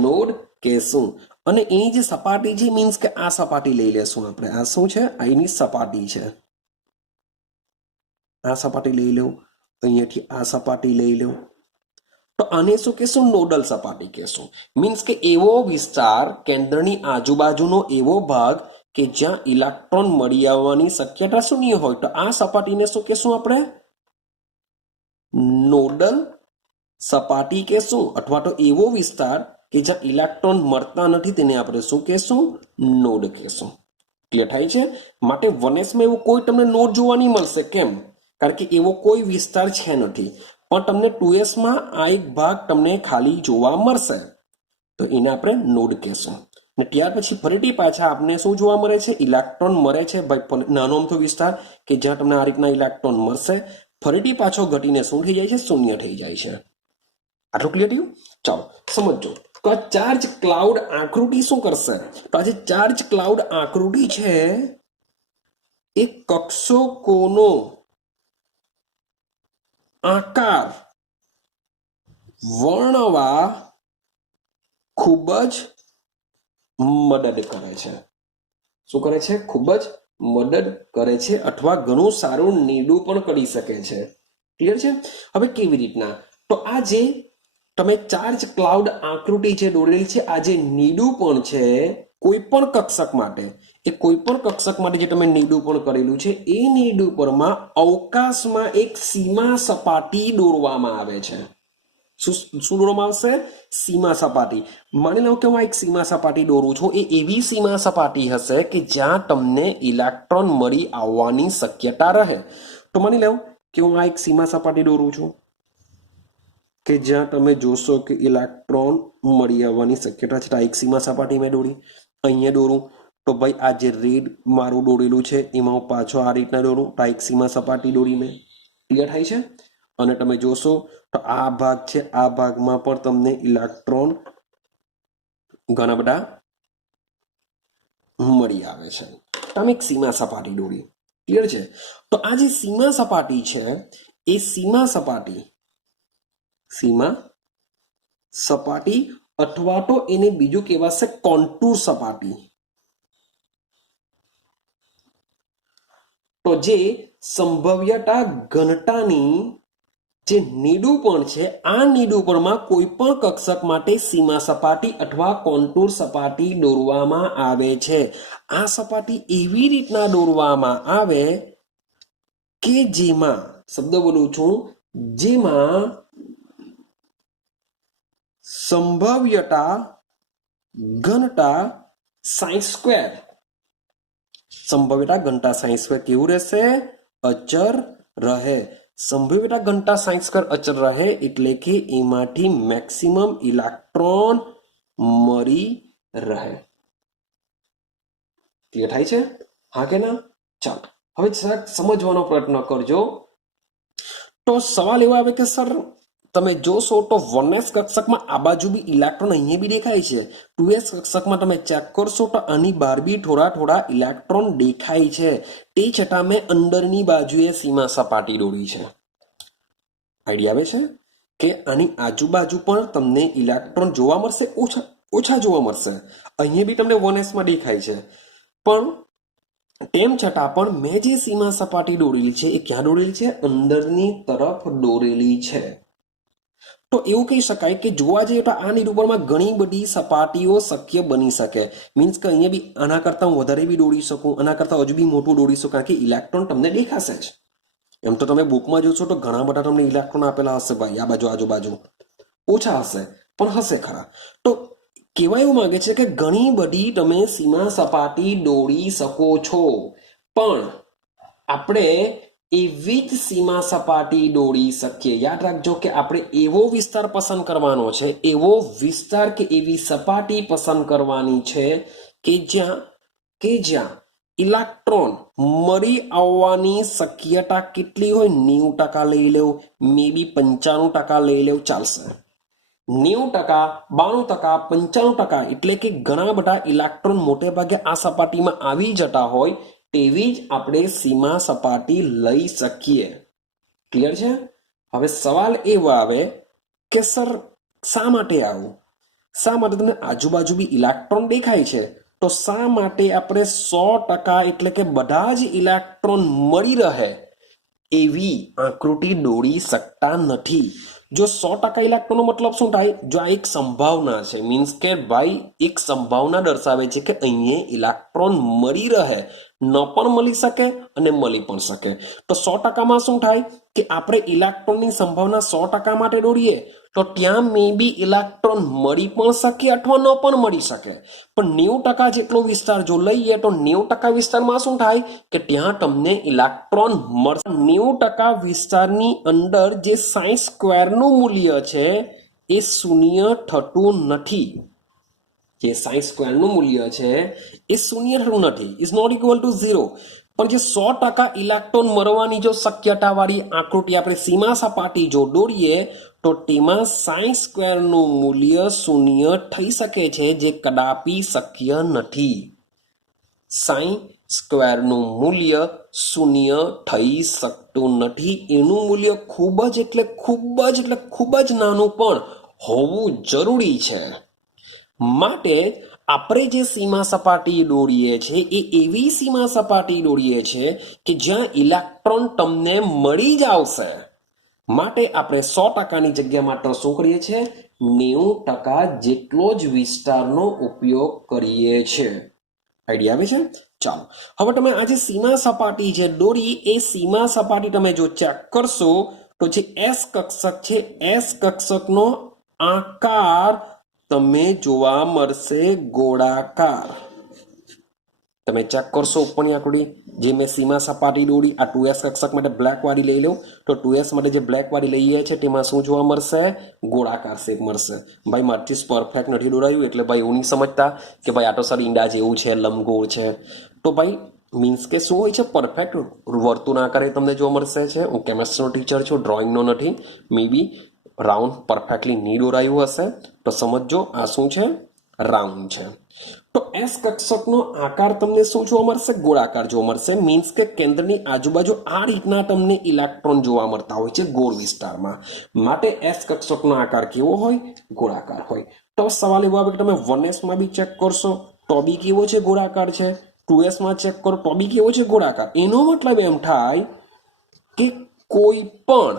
નોડ કહેશું. અને એની જે સપાટી છે મીન્સ કે આ સપાટી લઈ લેશું આપણે, આ શું છે, આની સપાટી છે, આ સપાટી લઈ લો, અહીંયાથી આ સપાટી લઈ લો. તો આને શું કહેશું, નોડલ સપાટી કહેશું. મીન્સ કે એવો વિસ્તાર, કેન્દ્રની આજુબાજુનો એવો ભાગ કે જ્યાં ઇલેક્ટ્રોન મળી આવવાની શક્યતા શૂન્ય હોય, તો આ સપાટીને શું કહેશું આપણે, નોડલ સપાટી કહેશું. અથવા તો એવો વિસ્તાર કે જ્યાં ઇલેક્ટ્રોન મળતા નથી તેને આપણે શું કહેશું, નોડ કહેશું. ક્લિયર થાય છે. માટે 1s માં એવું કોઈ તમને નોડ જોવા નહીં મળશે. કેમ? કારણ કે એવો કોઈ વિસ્તાર છે નથી. પણ તમને 2s માં આ એક ભાગ તમને ખાલી જોવા મળશે, તો એને આપણે નોડ કહેશું. ને ત્યાર પછી ફરીથી પાછા આપને શું જોવા મળે છે, ઇલેક્ટ્રોન મળે છે ભાઈ, નાનો અમથો વિસ્તાર કે જ્યાં તમને આ રીતના ઇલેક્ટ્રોન મળશે, ફરીથી પાછો ઘટીને શું થઈ જાય છે, શૂન્ય થઈ જાય છે. આટલું ક્લિયર થયું? ચાલો સમજો. તો આ ચાર્જ ક્લાઉડ આકૃતિ શું કરશે, તો આ જે ચાર્જ ક્લાઉડ આકૃતિ છે એ કક્ષકોનો આકાર વર્ણવા ખૂબ જ મદદ કરે છે. શું કરે છે, ખૂબ જ મદદ કરે છે, અથવા ઘણું સારું નિરૂપણ કરી શકે છે. ક્લિયર છે. હવે કેવી રીતના, તો આ જે તમે ચાર્જ ક્લાઉડ આકૃતિ જે દોરેલી છે, આ જે નિરૂપણ છે કોઈ પણ કક્ષક માટે, એ કોઈ પણ કક્ષક માટે જે તમે નિરૂપણ કરેલું છે એ નિરૂપણમાં અવકાશમાં એક સીમા સપાટી દોરવામાં આવે છે. શું દોરવામાં આવશે, સીમા સપાટી. માની લો કે હું એક સીમા સપાટી દોરું છું, એ એવી સીમા સપાટી હશે કે જ્યાં તમને ઇલેક્ટ્રોન મળી આવવાની શક્યતા રહે. તો માની લો કે હું આ એક સીમા સપાટી દોરું છું કે જ્યાં તમે જોશો કે ઇલેક્ટ્રોન મળી આવવાની શક્યતા છે. આ એક સીમા સપાટી મેં દોરી, અહીંયા દોરું તો ભાઈ આ જે રેડ મારું દોરેલું છે એમાં હું પાછો આ રીતના દોરું, તો આ એક સીમા સપાટી દોરી મેં. ક્લિયર થાય છે. અને તમે જોશો તો આ ભાગ છે, આ ભાગમાં પણ તમને ઇલેક્ટ્રોન ઘણા બધા મળી આવે છે. તમે એક સીમા સપાટી દોરી. ક્લિયર છે. તો આ જે સીમા સપાટી છે એ સીમા સપાટી અથવા તો એને બીજું કહેવાશે કોન્ટૂર સપાટી. તો જે સંભવ્યતા ઘનતાની જે નિરૂપણ છે, આ નિરૂપણમાં કોઈ પણ કક્ષક માટે સીમા સપાટી અથવા કોન્ટૂર સપાટી દોરવામાં આવે છે. આ સપાટી એવી રીતના દોરવામાં આવે કે જેમાં, શબ્દ બોલું છું, જેમાં સંભવ્યતા ઘનતા સાઇન સ્ક્વેર, સંભવ્યતા ઘનતા સાઇન સ્ક્વેર કેવું રહેશે, અચર રહે. સંભવ્યતા ઘનતા સાઇન સ્ક્વેર અચર રહે એટલે કે એમાંથી મેક્સિમમ ઇલેક્ટ્રોન મળી રહે. ક્લિયર થાય છે, હા કે ના? ચાલો હવે જરાક સમજવાનો પ્રયત્ન કરજો. તો સવાલ એવો આવે કે સર તમે જોશો તો 1s કક્ષકમાં આ બાજુ બી ઇલેક્ટ્રોન અહીંયા બી દેખાય છે, 2s કક્ષકમાં તમે ચેક કરશો તો આની બહાર બી થોડા ઇલેક્ટ્રોન દેખાય છે. તે છતાં મેં અંદરની બાજુએ સીમા સપાટી દોરી છે. આઈડિયા આવે છે કે આની આજુબાજુ પણ તમને ઇલેક્ટ્રોન જોવા મળશે, ઓછા જોવા મળશે. અહીંયા બી તમને 1s માં દેખાય છે, પણ તેમ છતાં પણ મેં જે સીમા સપાટી દોરેલી છે એ ક્યાં દોરેલી છે? અંદરની તરફ દોરેલી છે. તો એવું કહી શકાય કે જોવા જઈએ તો આ નિરૂપણમાં ઘણી બધી સપાટીઓ શક્ય બની શકે. મીન્સ કે અહીંયા બી આના કરતાં હું વધારે બી દોડી શકું, આના કરતાં હજુ બી મોટું દોડી શકું, કારણ કે ઇલેક્ટ્રોન તમને દેખાશે જ. એમ તો તમે બુકમાં જોશો તો ઘણા બધા તમને ઇલેક્ટ્રોન આપેલા હશે ભાઈ, આ બાજુ આજુબાજુ ઓછા હશે પણ હશે ખરા. તો કહેવા એવું માંગે છે કે ઘણી બધી તમે સીમા સપાટી દોરી શકો છો, પણ આપણે એવી જ સીમા સપાટી દોરી શકીએ. યાદ રાખજો કે આપણે એવો વિસ્તાર પસંદ કરવાનો છે, એવો વિસ્તાર કે એવી સપાટી પસંદ કરવાની છે કે જ્યાં ઇલેક્ટ્રોન મળી આવવાની શક્યતા કેટલી હોય? 90% લઈ લેવું, મે બી 95% લઈ લેવું, ચાલશે. 90%, 92%, 95% એટલે કે ઘણા બધા ઇલેક્ટ્રોન મોટે ભાગે આ સપાટીમાં આવી જતા હોય તેવી જ આપણે સીમા સપાટી લઈ શકીએ. ક્લિયર છે? હવે સવાલ એવો આવે કે સર શા માટે આવું? શા માટે તમને આજુબાજુ બી ઇલેક્ટ્રોન દેખાય છે, તો શા માટે આપણે 100% એટલે કે બધા જ ઇલેક્ટ્રોન મળી રહે એવી આકૃતિ દોરી શકતા નથી? જો 100% ઇલેક્ટ્રોનનો મતલબ શું થાય? જો આ એક સંભાવના છે, મીન્સ કે ભાઈ એક સંભાવના દર્શાવે છે કે અહીંયા ઇલેક્ટ્રોન મળી રહે, ન પણ મળી શકે અને મળી પણ શકે. તો 100%માં શું થાય કે આપણે ઇલેક્ટ્રોનની સંભાવના 100% માટે દોરીએ તો ત્યાં મે બી ઇલેક્ટ્રોન મળી પણ શકે અથવા ન પણ મળી શકે. પણ 90% જેટલો વિસ્તાર જો લઈએ તો 90% વિસ્તારમાં શું થાય કે ત્યાં તમને ઇલેક્ટ્રોન મળશે. 90% વિસ્તારની અંદર જે સાઈ સ્ક્વેરનું મૂલ્ય છે એ શૂન્ય થતું નથી. જે સાઈ સ્ક્વેરનું મૂલ્ય છે એ શૂન્ય થતું નથી, ઇઝ નોટ ઇક્વલ ટુ 0. પણ જે 100% ઇલેક્ટ્રોન મળવાની જો શક્યતાવાળી આકૃતિ આપણે સીમા સપાટી જો દોરીએ તો તેમાં સાઈ સ્ક્વેરનું મૂલ્ય શૂન્ય થઈ શકે છે, જે કદાપી શક્ય નથી. સાઈ સ્ક્વેરનું મૂલ્ય શૂન્ય થઈ શકતું નથી. એનું મૂલ્ય ખૂબ જ નાનું પણ હોવું જરૂરી છે. માટે આપણે જે સીમા સપાટી દોરીએ છીએ એ એવી સીમા સપાટી દોરીએ છીએ કે જ્યાં ઇલેક્ટ્રોન તમને મળી જ આવશે. માટે આપણે 100%ની જગ્યામાં તો શું કરીએ છીએ? 90% જેટલો જ વિસ્તારનો ઉપયોગ કરીએ છીએ. આઈડિયા આવે છે? ચાલો હવે તમે આ જે સીમા સપાટી જે દોરી એ સીમા સપાટી તમે જો ચેક કરશો તો જે એસ કક્ષક છે, એસ કક્ષકનો આકાર તમે જોવા મળશે ગોળાકાર. તમે ચેક કરશો ઉપરની આકૃતિ જે મેં સીમા સપાટી દોરી, આ 2s કક્ષક માટે બ્લેક વાળી લઈ લઉં તો 2s માટે જે બ્લેક વાળી લઈએ છે તેમાં શું જોવા મળશે? ગોળાકાર શેપ મળશે. ભાઈ મારથી પરફેક્ટ નથી દોરાયું એટલે ભાઈ એવું નહીં સમજતા કે ભાઈ આ તો સર ઈંડા જેવું છે, લંબગોળ છે. તો ભાઈ મીન્સ કે શું હોય છે? પરફેક્ટ વર્તુળ આકારે તમને જોવા મળશે છે. હું કેમેસ્ટ્રીનો ટીચર છું, ડ્રોઈંગનો નથી. મે બી રાઉન્ડ પરફેક્ટલી નહીં દોરાયું હશે તો સમજો આ શું છે? રાઉન્ડ છે. તો એસ કક્ષકનો આકાર તમને શું જોવા મળશે? ગોળાકાર જોવા મળશે. મીન્સ કે કેન્દ્રની આજુબાજુ આ રીતના તમને ઇલેક્ટ્રોન જોવા મળતા હોય છે ગોળ વિસ્તારમાં. માટે એસ કક્ષકનો આકાર કેવો હોય? ગોળાકાર હોય. તો સવાલ એવો આવે કે તમે 1s માં બી ચેક કરશો તો બી કેવો છે? ગોળાકાર છે. 2s માં ચેક કરો તો બી કેવો છે? ગોળાકાર. એનો મતલબ એમ થાય કે કોઈ પણ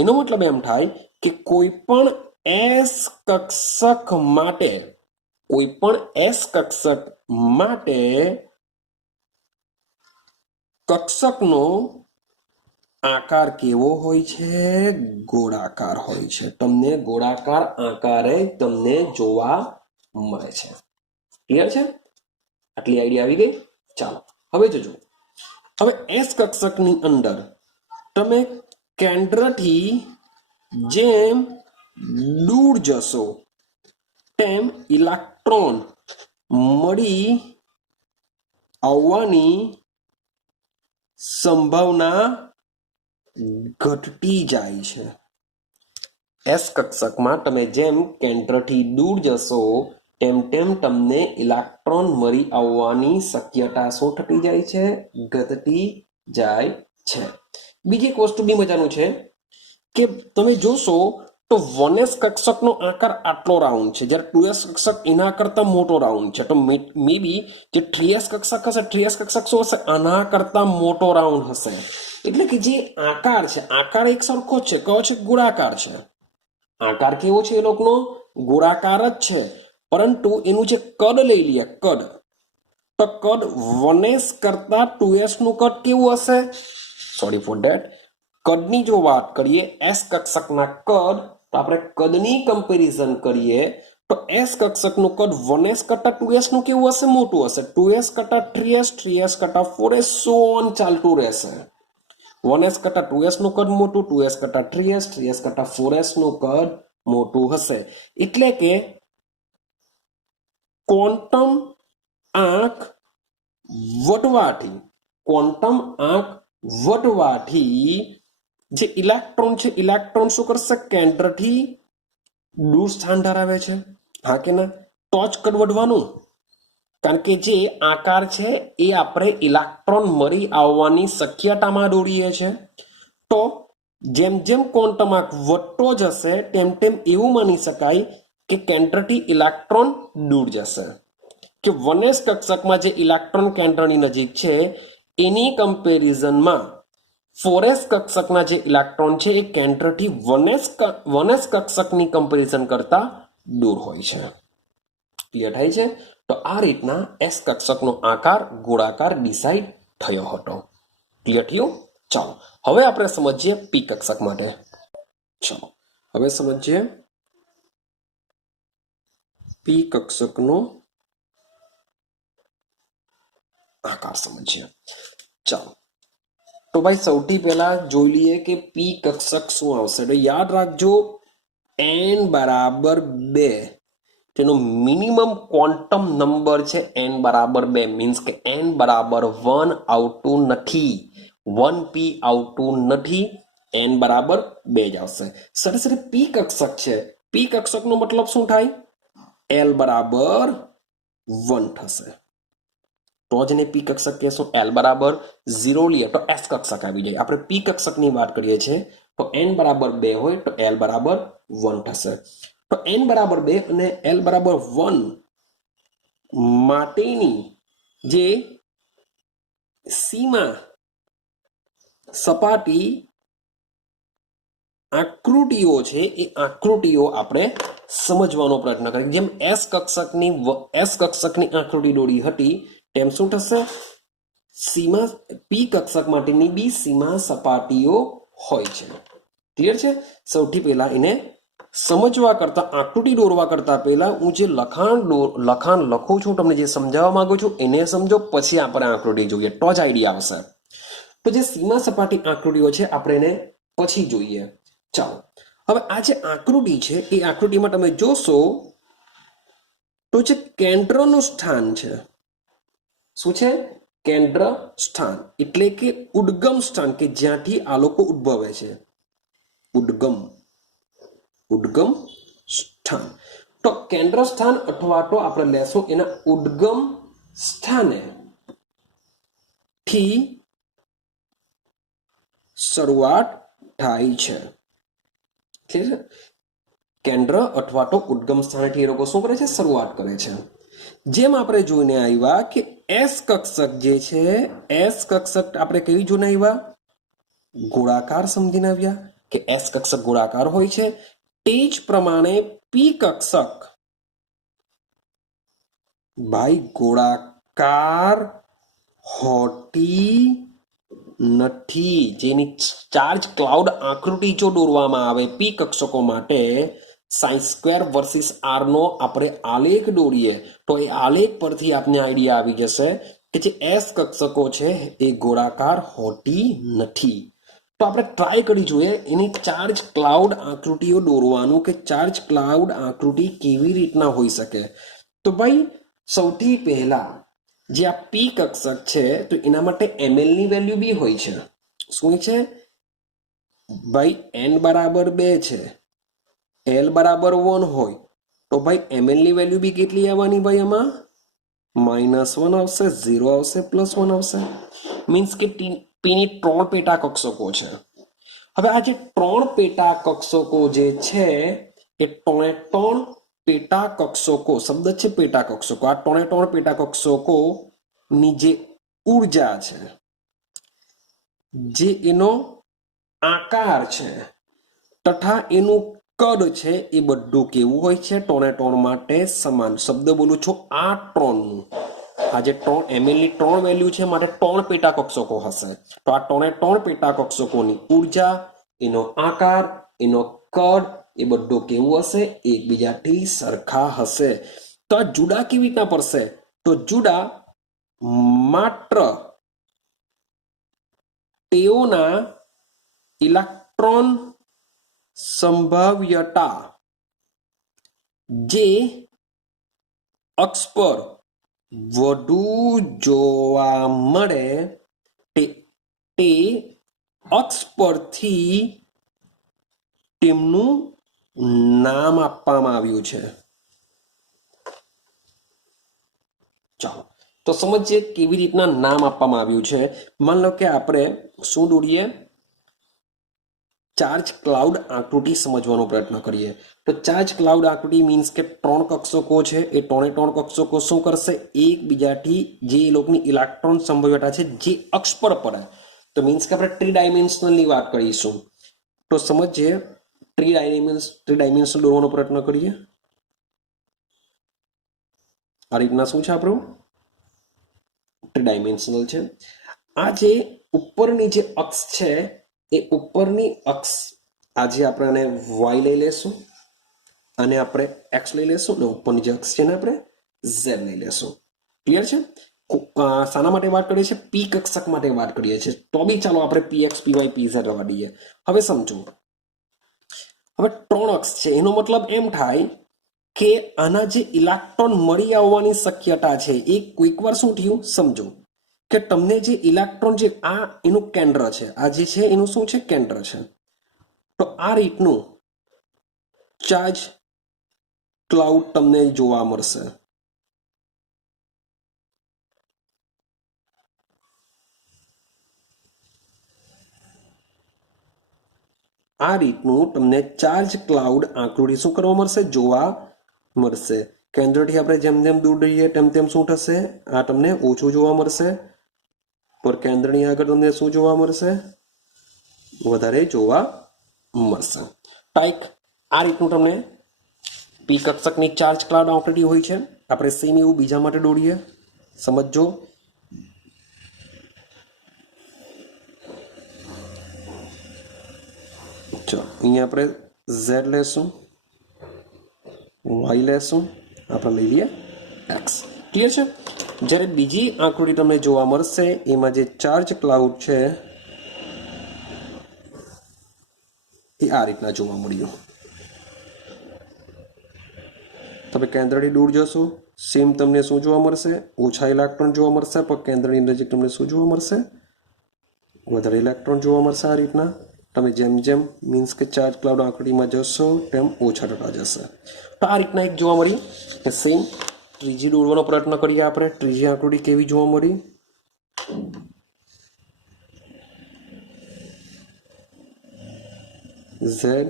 એનો મતલબ એમ થાય કે કોઈ પણ એસ કક્ષક માટે કક્ષકનો આકાર કેવો હોય છે? ગોળાકાર હોય છે. તમને ગોળાકાર આકારે તમને જોવા મળે છે. ક્લિયર છે? આટલી આઈડિયા આવી ગઈ? ચાલો હવે જોજો. હવે એસ કક્ષકની અંદર તમે કેન્દ્રથી જેમ દૂર જશો તેમ ઇલેક્ટ્રોન મળી આવવાની સંભાવના ઘટતી જાય છે. એસ કક્ષકમાં તમે જેમ કેન્દ્રથી દૂર જશો તેમ તમને ઇલેક્ટ્રોન મળી આવવાની શક્યતા શું થતી જાય છે? ઘટતી જાય છે. બીજી એક વસ્તુ બી મજાનું છે કે તમે જોશો તો 1s કક્ષકનો આકાર આટલો રાઉન્ડ છે, જ્યારે 2s કક્ષક એના કરતા મોટો રાઉન્ડ છે. તો મે બી જે 3s કક્ષક હશે, 3s કક્ષક શું હશે, આના કરતા મોટો રાઉન્ડ હશે. એટલે કે જે આકાર છે, આકાર એક સરખો જ છે, કયો છે, ગોળાકાર છે. આકાર કેવો છે એ લોકોનો, ગોળાકાર જ છે, પરંતુ એનું જે કદ લઈ લઈએ, કદ, તો કદ 1s કરતા 2s નું કદ કેવું હશે, સોરી ફોર ધેટ, કદની જો વાત કરીએ s કક્ષકના કદ, તો આપણે કદની કમ્પેરિઝન કરીએ તો s કક્ષકનું કદ 1s કરતા 2s નું કેવું હશે, મોટું હશે. 2s કરતા 3s, 3s કરતા 4s, સો ઓન ચાલતું રહેશે. 1s કરતા 2s નું કદ મોટું, 2s કરતા 3s, 3s કરતા 4s નું કદ મોટું હશે. એટલે કે ક્વોન્ટમ આંક વધવાથી જે ઇલેક્ટ્રોન છે, ઇલેક્ટ્રોન શું કરશે, કેન્દ્રથી દૂર સ્થાન ધરાવે છે. હા કે ના? તો જ કદ વધવાનું, કારણ કે જે આકાર છે એ આપણે ઇલેક્ટ્રોન મળી આવવાની શક્યતામાં દોરીએ છીએ. તો જેમ જેમ ક્વોન્ટમ આંક વધતો જશે તેમ તેમ એવું માની શકાય કે કેન્દ્રથી ઇલેક્ટ્રોન દૂર જશે. કે 1s કક્ષકમાં જે ઇલેક્ટ્રોન કેન્દ્રની નજીક છે એની કમ્પેરિઝનમાં 4s કક્ષકના જે ઇલેક્ટ્રોન છે એ કેન્દ્રથી 1s કક્ષકની કમ્પેરિઝન કરતા દૂર હોય છે. ક્લિયર થાય છે? તો આ રીતના s કક્ષકનો આકાર ગોળાકાર ડિસાઇડ થયો હતો. ક્લિયર થયું? ચાલો હવે આપણે સમજીએ p કક્ષક માટે. ચાલો હવે સમજીએ p કક્ષકનો આકાર સમજીએ. ચાલો તો ભાઈ સૌથી પહેલા જોઈ લઈએ કે p કક્ષક શું આવશે. તો યાદ રાખજો n બરાબર 2 તેનો મિનિમમ ક્વોન્ટમ નંબર છે n બરાબર 2, મીન્સ કે n બરાબર 1 આવતું નથી, 1p આવતું નથી, n બરાબર 2 જ આવશે. સરસ p કક્ષક છે, p કક્ષકનો મતલબ શું થાય, l બરાબર 1 થશે. તો જ એને p કક્ષક કહેશું. l બરાબર 0 લઈએ તો s કક્ષક આવી જાય. આપણે p કક્ષકની વાત કરીએ છીએ તો n બરાબર 2 હોય તો l બરાબર 1 થશે. તો n બરાબર 2 અને l બરાબર 1 માટેની જે સીમા સપાટી આકૃતિઓ છે એ આકૃતિઓ આપણે સમજવાનો પ્રયત્ન કરીએ. જેમ s કક્ષકની આકૃતિ દોરી હતી તેમ શું થશે, સીમા p કક્ષક માટેની બી સીમા સપાટીઓ હોય છે. ક્લિયર છે? સૌથી પહેલા એને સમજવા કરતા, આકૃતિ દોરવા કરતા પહેલા હું જે લખાણ લખું છું, તમને જે સમજાવવા માંગુ છું એને સમજો, પછી આપણે આકૃતિ જોઈએ તો જ આઈડિયા આવશે. તો જે સીમા સપાટી આકૃતિઓ છે આપણે એને પછી જોઈએ. ચાલો હવે આ જે આકૃતિ છે એ આકૃતિમાં તમે જોશો તો જે કેન્દ્રનું સ્થાન છે, શું છે, કેન્દ્ર સ્થાન એટલે કે ઉદ્ગમ સ્થાન, કે જ્યાંથી આ લોકો ઉદ્ભવે છે, ઉદ્ગમ સ્થાન. તો કેન્દ્ર સ્થાન અથવા તો આપણે લેશું એના ઉદ્ગમ સ્થાને થી શરૂઆત થાય છે. કેન્દ્ર અથવા તો ઉદ્ગમ સ્થાનેથી એ લોકો શું કરે છે, શરૂઆત કરે છે. જેમ આપણે જોઈને આવ્યા કે s કક્ષક જે છે, s કક્ષક આપણે કેવી જોઈને આવ્યા, ગોળાકાર સમજીને આવ્યા કે s કક્ષક ગોળાકાર હોય છે. તે જ પ્રમાણે p કક્ષક ભાઈ ગોળાકાર હોતી નથી. જેની ચાર્જ ક્લાઉડ આકૃતિ જો દોરવામાં આવે p કક્ષકો માટે, સાઇન સ્ક્વેર વર્સિસ r નો આપણે આલેખ દોરીએ તો એ આલેખ પરથી આપને આઈડિયા આવી જશે કે જે s કક્ષકો છે એ ગોળાકાર હોતી નથી. તો આપણે ટ્રાય કરી જોઈએ એની ચાર્જ ક્લાઉડ આકૃતિઓ દોરવાનું, કે ચાર્જ ક્લાઉડ આકૃતિ કેવી રીતના હોઈ શકે. તો ભાઈ સૌથી પહેલા જે આ p કક્ષક છે તો એના માટે ml ની વેલ્યુ બી હોય છે. શું છે ભાઈ, n બરાબર 2 છે, l બરાબર 1 હોય તો ભાઈ ml ની વેલ્યુ બી કેટલી આવવાની ભાઈ, એમાં -1 આવશે, 0 આવશે, +1 આવશે. મીન્સ કે p ની 3 પેટા કક્ષકો છે. હવે આ જે 3 પેટા કક્ષકો જે છે એ 3 પેટા કક્ષકો, શબ્દ છે પેટા કક્ષકો, આ 3 પેટા કક્ષકો ની જે ઉર્જા છે, જે એનો આકાર છે તથા એનું કદ છે, એ બધું કેવું હોય છે? 3 માટે સમાન. શબ્દ બોલું છું આ 3નું. આ જે 3 ml ની 3 વેલ્યુ છે માટે 3 પેટા કક્ષકો હશે. તો આ 3 પેટા કક્ષકોની ઉર્જા, એનો આકાર, એનો કદ, એ બધું કેવું હશે? એકબીજાથી સરખા હશે. તો આ જુદા કેવી રીતના પડશે? તો જુદા માત્ર તેઓના ઇલેક્ટ્રોન સંભાવ્યતા જે અક્ષ પર વધુ જોવા મળે તે અક્ષ પરથી તેમનું નામ આપવામાં આવ્યું છે. ચાલો તો સમજીએ કેવી રીતના નામ આપવામાં આવ્યું છે. માન લો કે આપણે શું દોરીએ? ચાર્જ ક્લાઉડ આકૃતિ સમજવાનો પ્રયત્ન કરીએ. તો ચાર્જ ક્લાઉડ આકૃતિ મીન્સ કે 3 કક્ષકો છે, એ 3 કક્ષકો શું કરશે? એકબીજાથી જે એ લોકોની ઇલેક્ટ્રોન સંભાવ્યતા છે જે અક્ષ પર પડે, તો મીન્સ કે આપણે 3 ડાયમેન્શનલની વાત કરીશું. તો સમજીએ 3 ડાયમેન્શન દોરવાનો પ્રયત્ન કરીએ. આ રીતના શું છે આપણું 3 ડાયમેન્શનલ છે. આ જે ઉપરની જે અક્ષ છે, એ ઉપરની અક્ષ આજે આપણે વાય લઈ લેશું અને આપણે એક્સ લઈ લેશું, અને ઉપરની જે અક્ષ છે ને આપણે ઝેડ લઈ લેશું. ક્લિયર છે? શાના માટે વાત કરીએ છીએ? પી કક્ષક માટે વાત કરીએ છીએ. તો બી ચાલો આપણે પીએક્સ, પીવાય, પીઝેડ રવા દઈએ. હવે સમજો, હવે 3 અક્ષ છે, એનો મતલબ એમ થાય કે આના જે ઇલેક્ટ્રોન મળી આવવાની શક્યતા છે એ કોઈક વાર શું થયું? સમજો કે તમને જે ઇલેક્ટ્રોન, જે આ એનું કેન્દ્ર છે, આ જે છે એનું શું છે? કેન્દ્ર છે. તો આ રીતનું ચાર્જ ક્લાઉડ તમને જોવા મળશે. આ રીતનું તમને ચાર્જ ક્લાઉડ આકૃતિ શું કરવા મળશે? જોવા મળશે. કેન્દ્રથી આપણે જેમ જેમ દૂર રહીએ તેમ તેમ શું થશે? આ તમને ઓછું જોવા મળશે. પર કેન્દ્રની આગળ તમને શું જોવા મળશે? વધારે જોવા મળશે. ટાઈક આ રીતનું તમને પી કક્ષકની ચાર્જ ક્લાઉડ આકૃતિ હોય છે. આપણે સેમ એવું બીજા માટે દોરીએ. સમજો. ચલો અહીંયા આપણે ઝેડ લેશું, વાય લેશું, આપણે લઈ લઈએ એક્સ. ક્લિયર છે? જ્યારે બીજી આકૃતિ તમને જોવા મળશે, એમાં જે ચાર્જ ક્લાઉડ છે એ આ રીતના જોવા મળ્યું. તમે કેન્દ્રથી દૂર જશો, સેમ તમને શું જોવા મળશે? ઓછા ઇલેક્ટ્રોન જોવા મળશે. પણ કેન્દ્રની નજીક તમને શું જોવા મળશે? વધારે ઇલેક્ટ્રોન જોવા મળશે. આ રીતના તમે જેમ જેમ મીન્સ કે ચાર્જ ક્લાઉડ આકૃતિમાં જશો તેમ ઓછા થતા જશે. તો આ રીતના એક જોવા મળી. સેમ ત્રીજી દોરવાનો પ્રયત્ન કરીએ આપણે. ત્રીજી આકૃતિ કેવી જોવા મળી? Z,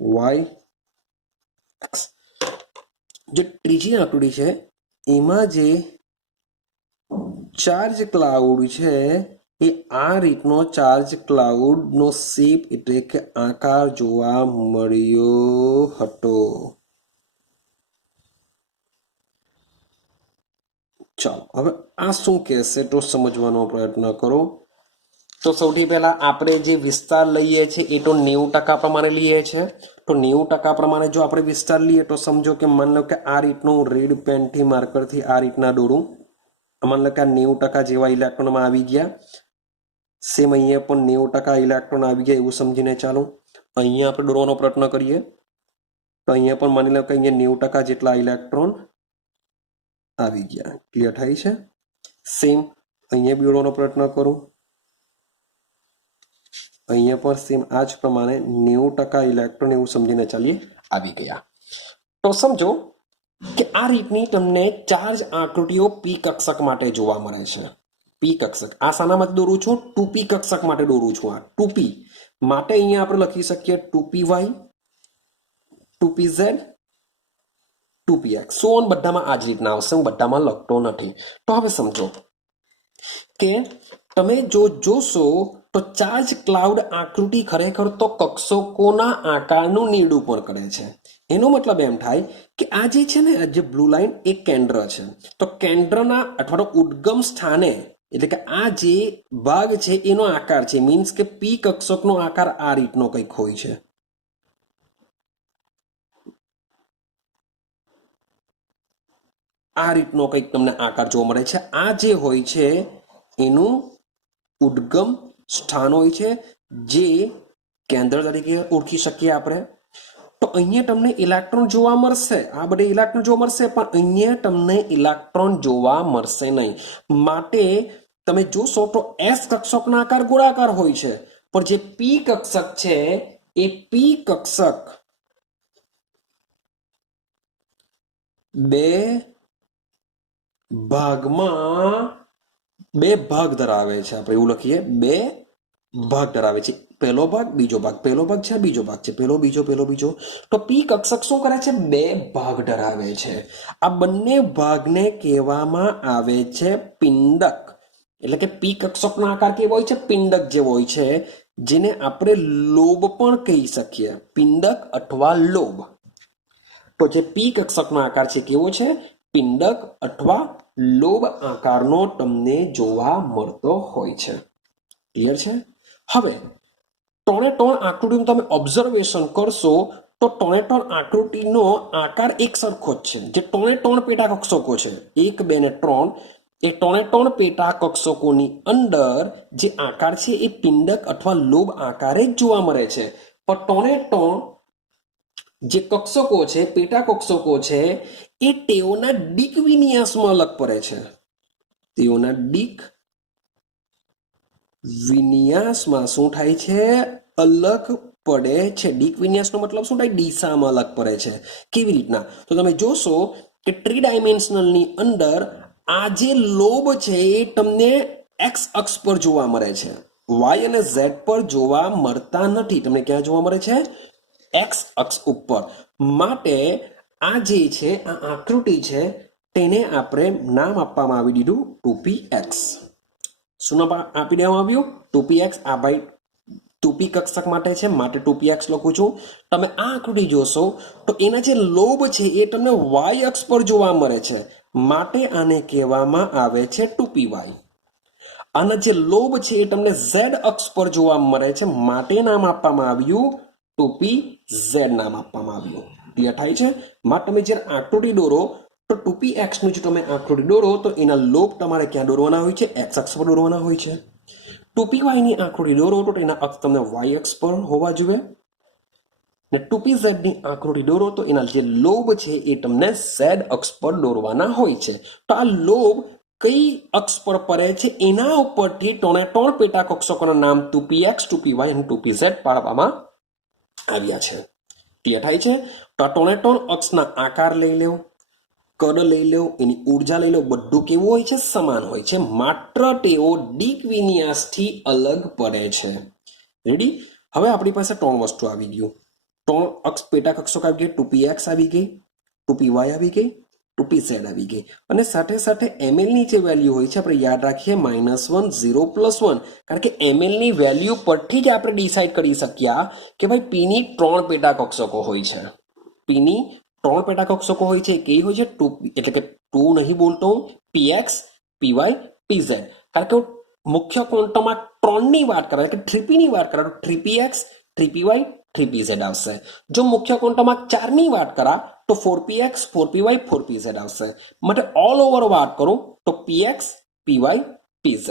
Y, X. જે ત્રીજી આકૃતિ છે એમાં જે ચાર્જ ક્લાઉડ છે એ આ રીતનો ચાર્જ ક્લાઉડનો શેપ એટલે કે આકાર જોવા મળ્યો હતો. ચાલો હવે આ શું કહેશે તો સમજવાનો પ્રયત્ન કરો. તો સૌથી પહેલા આપણે જે વિસ્તાર લઈએ છીએ એ તો 90% પ્રમાણે લઈએ છીએ. તો 90% પ્રમાણે જો આપણે વિસ્તાર લઈએ તો સમજો કે માન લો કે આ રીતનું રેડ પેનથી માર્કરથી આ રીતના દોરું. માન લો કે આ 90% જેવા ઇલેક્ટ્રોનમાં આવી ગયા. સેમ અહીંયા પણ 90% ઇલેક્ટ્રોન આવી ગયા એવું સમજીને ચાલો. અહીંયા આપણે દોરવાનો પ્રયત્ન કરીએ તો અહીંયા પણ માની લો કે અહીંયા 90% જેટલા ઇલેક્ટ્રોન આવી ગયા. ક્લિયર થાય છે? સેમ અહીંયા બી દોરવાનો પ્રયત્ન કરું. અહીંયા પણ સેમ આ જ પ્રમાણે 90% ઇલેક્ટ્રોન એવું સમજીને ચાલીએ આવી ગયા. તો સમજો કે આ રીતની તમને ચાર્જ આકૃતિઓ પી કક્ષક માટે જોવા મળે છે. પી કક્ષક આ શાના માટે દોરું છું? 2p કક્ષક માટે દોરું છું. આ 2p માટે અહીંયા આપણે લખી શકીએ 2py 2pz 2px so on બધામાં આ જ રીતના આવશે, હું બધામાં લખતો નથી. તો હવે સમજો કે તમે જો જોશો તો ચાર્જ ક્લાઉડ આકૃતિ ખરેખર તો કક્ષકોના આકારનું નિરૂપણ કરે છે. એનો મતલબ એમ થાય કે આ જે છે ને, જે બ્લુ લાઈન એ કેન્દ્ર છે, તો કેન્દ્રના અથવા તો ઉદ્ગમ સ્થાને એટલે કે આ જે ભાગ છે એનો આકાર છે, મીન્સ કે પી કક્ષકનો આકાર આ રીતનો કંઈક હોય છે. આ રીતનો કંઈક તમને આકાર જોવા મળે છે. આ જે હોય છે એનું ઉદ્ગમ સ્થાન હોય છે, જે કેન્દ્ર તરીકે ઓળખી શકીએ આપણે. તો અહીંયા તમને ઇલેક્ટ્રોન જોવા મળશે, આ બધે ઇલેક્ટ્રોન જોવા મળશે, પણ અહીંયા તમને ઇલેક્ટ્રોન જોવા મળશે નહીં. માટે તમે જોશો તો એસ કક્ષકનો આકાર ગોળાકાર હોય છે, પણ જે પી કક્ષક છે એ પી કક્ષક બે ભાગ ધરાવે છે. આપણે એવું લખીએ, બે ભાગ ધરાવે છે. પહેલો ભાગ, બીજો ભાગ, પહેલો ભાગ છે, બીજો ભાગ છે, પહેલો બીજો, પહેલો બીજો. તો પી કક્ષક શું કરે છે? બે ભાગ ધરાવે છે. આ બંને ભાગને કહેવામાં આવે છે પિંડક. એટલે કે પી કક્ષકનો આકાર કેવો હોય છે? પિંડક જેવો હોય છે, જેને આપણે લોબ પણ કહી શકીએ, પિંડક અથવા લોબ. તો જે પી કક્ષકનો આકાર છે કેવો છે? પિંડક અથવા લોબ આકારનો તમને જોવા મળતો હોય છે. ક્લિયર છે? હવે ત્રણે ત્રણ આકૃતિનું તમે ઓબ્ઝર્વેશન કરશો તો ત્રણે ત્રણ આકૃતિનો આકાર એક સરખો જ છે. જે ત્રણે ત્રણ પેટા કક્ષકો છે, 1 2 ને 3, એ ત્રણે ત્રણ પેટા કક્ષકોની અંદર જે આકાર છે એ પિંડક અથવા લોબ આકારે જ જોવા મળે છે. પણ ત્રણે ત્રણ જે કક્ષકો છે, પેટા કક્ષકો છે, એ તેઓના દિક વિન્યાસમાં અલગ પડે છે. તેઓના દિક વિન્યાસમાં શું થાય છે? અલગ પડે છે. દિક વિન્યાસનો મતલબ શું થાય? દિશામાં અલગ પડે છે. કેવી રીતના? તો તમે જોશો કે 3 ડાયમેન્શનલની અંદર આ જે લોબ છે એ તમને એક્સ અક્ષ પર જોવા મળે છે, વાય અને ઝેડ પર જોવા મળતા નથી. તમને ક્યાં જોવા મળે છે? એક્સ અક્ષ ઉપર. માટે આ જે છે, આ આકૃતિ છે, તેને આપણે નામ આપવામાં આવી દીધું 2px. શું નામ આપી દેવામાં આવ્યું? 2px. આ ભાઈ 2p કક્ષક માટે છે, માટે 2px લખું છું. તમે આ આકૃતિ જોશો તો એના જે લોબ છે એ તમને વાય અક્ષ પર જોવા મળે છે, માટે આને કહેવામાં આવે છે 2py. આના જે લોબ છે એ તમને ઝેડ અક્ષ પર જોવા મળે છે, માટે નામ આપવામાં આવ્યું 2pz નામ આપવામાં આવ્યું. ક્લિયર થાય છે? માટે તમે જ્યારે આકૃતિ દોરો તો 2px નું જો તમે આકૃતિ દોરો તો એના લોબ તમારે ક્યાં દોરવાના હોય છે? એક્સ અક્ષ પર દોરવાના હોય છે. 2py ની આકૃતિ દોરો તો એના અક્ષ તમને વાય અક્ષ પર હોવા જોઈએ, ને 2pz ની આકૃતિ દોરો તો એના જે લોબ છે એ તમને ઝેડ અક્ષ પર દોરવાના હોય છે. તો આ લોબ કઈ અક્ષ પર પડે છે એના ઉપરથી ત્રણે ત્રણ પેટા કક્ષકોના નામ 2px 2py અને 2pz પાડવામાં આવ્યા છે. ક્લિયર થાય છે? તો આ ત્રણે ત્રણ અક્ષના આકાર લઈ લો, કદ લઈ લો, એની ઉર્જા લઈ લો, બધું કેવું હોય છે? સમાન હોય છે. માત્ર તેઓ દિક વિન્યાસથી અલગ પડે છે. રેડી? હવે આપણી પાસે ત્રણ વસ્તુ આવી ગયું. ત્રણ અક્ષ પેટા કક્ષક આવી ગઈ, 2px આવી ગઈ, 2py આવી ગઈ, 2pz આવી ગઈ. અને સાથે સાથે ml ની જે વેલ્યુ હોય છે આપણે યાદ રાખીએ -1 0 +1, કારણ કે ml ની વેલ્યુ પરથી જ આપણે ડિસાઈડ કરી શક્યા કે ભાઈ p ની ત્રણ પેટા કક્ષકો હોય છે. p ની ત્રણ પેટા કક્ષકો હોય છે. કઈ હોય છે? 2 એટલે કે 2 નહીં બોલતો હું, px py pz. કારણ કે મુખ્ય ક્વોન્ટમમાં 3 ની વાત કરે કે 3p ની વાત કરે તો 3px 3py 3pz આવશે. જો મુખ્ય ક્વોન્ટમમાં 4 ની વાત કરા તો 4px 4py 4pz આવશે. માટે ઓલ ઓવર વાત કરું તો px py pz.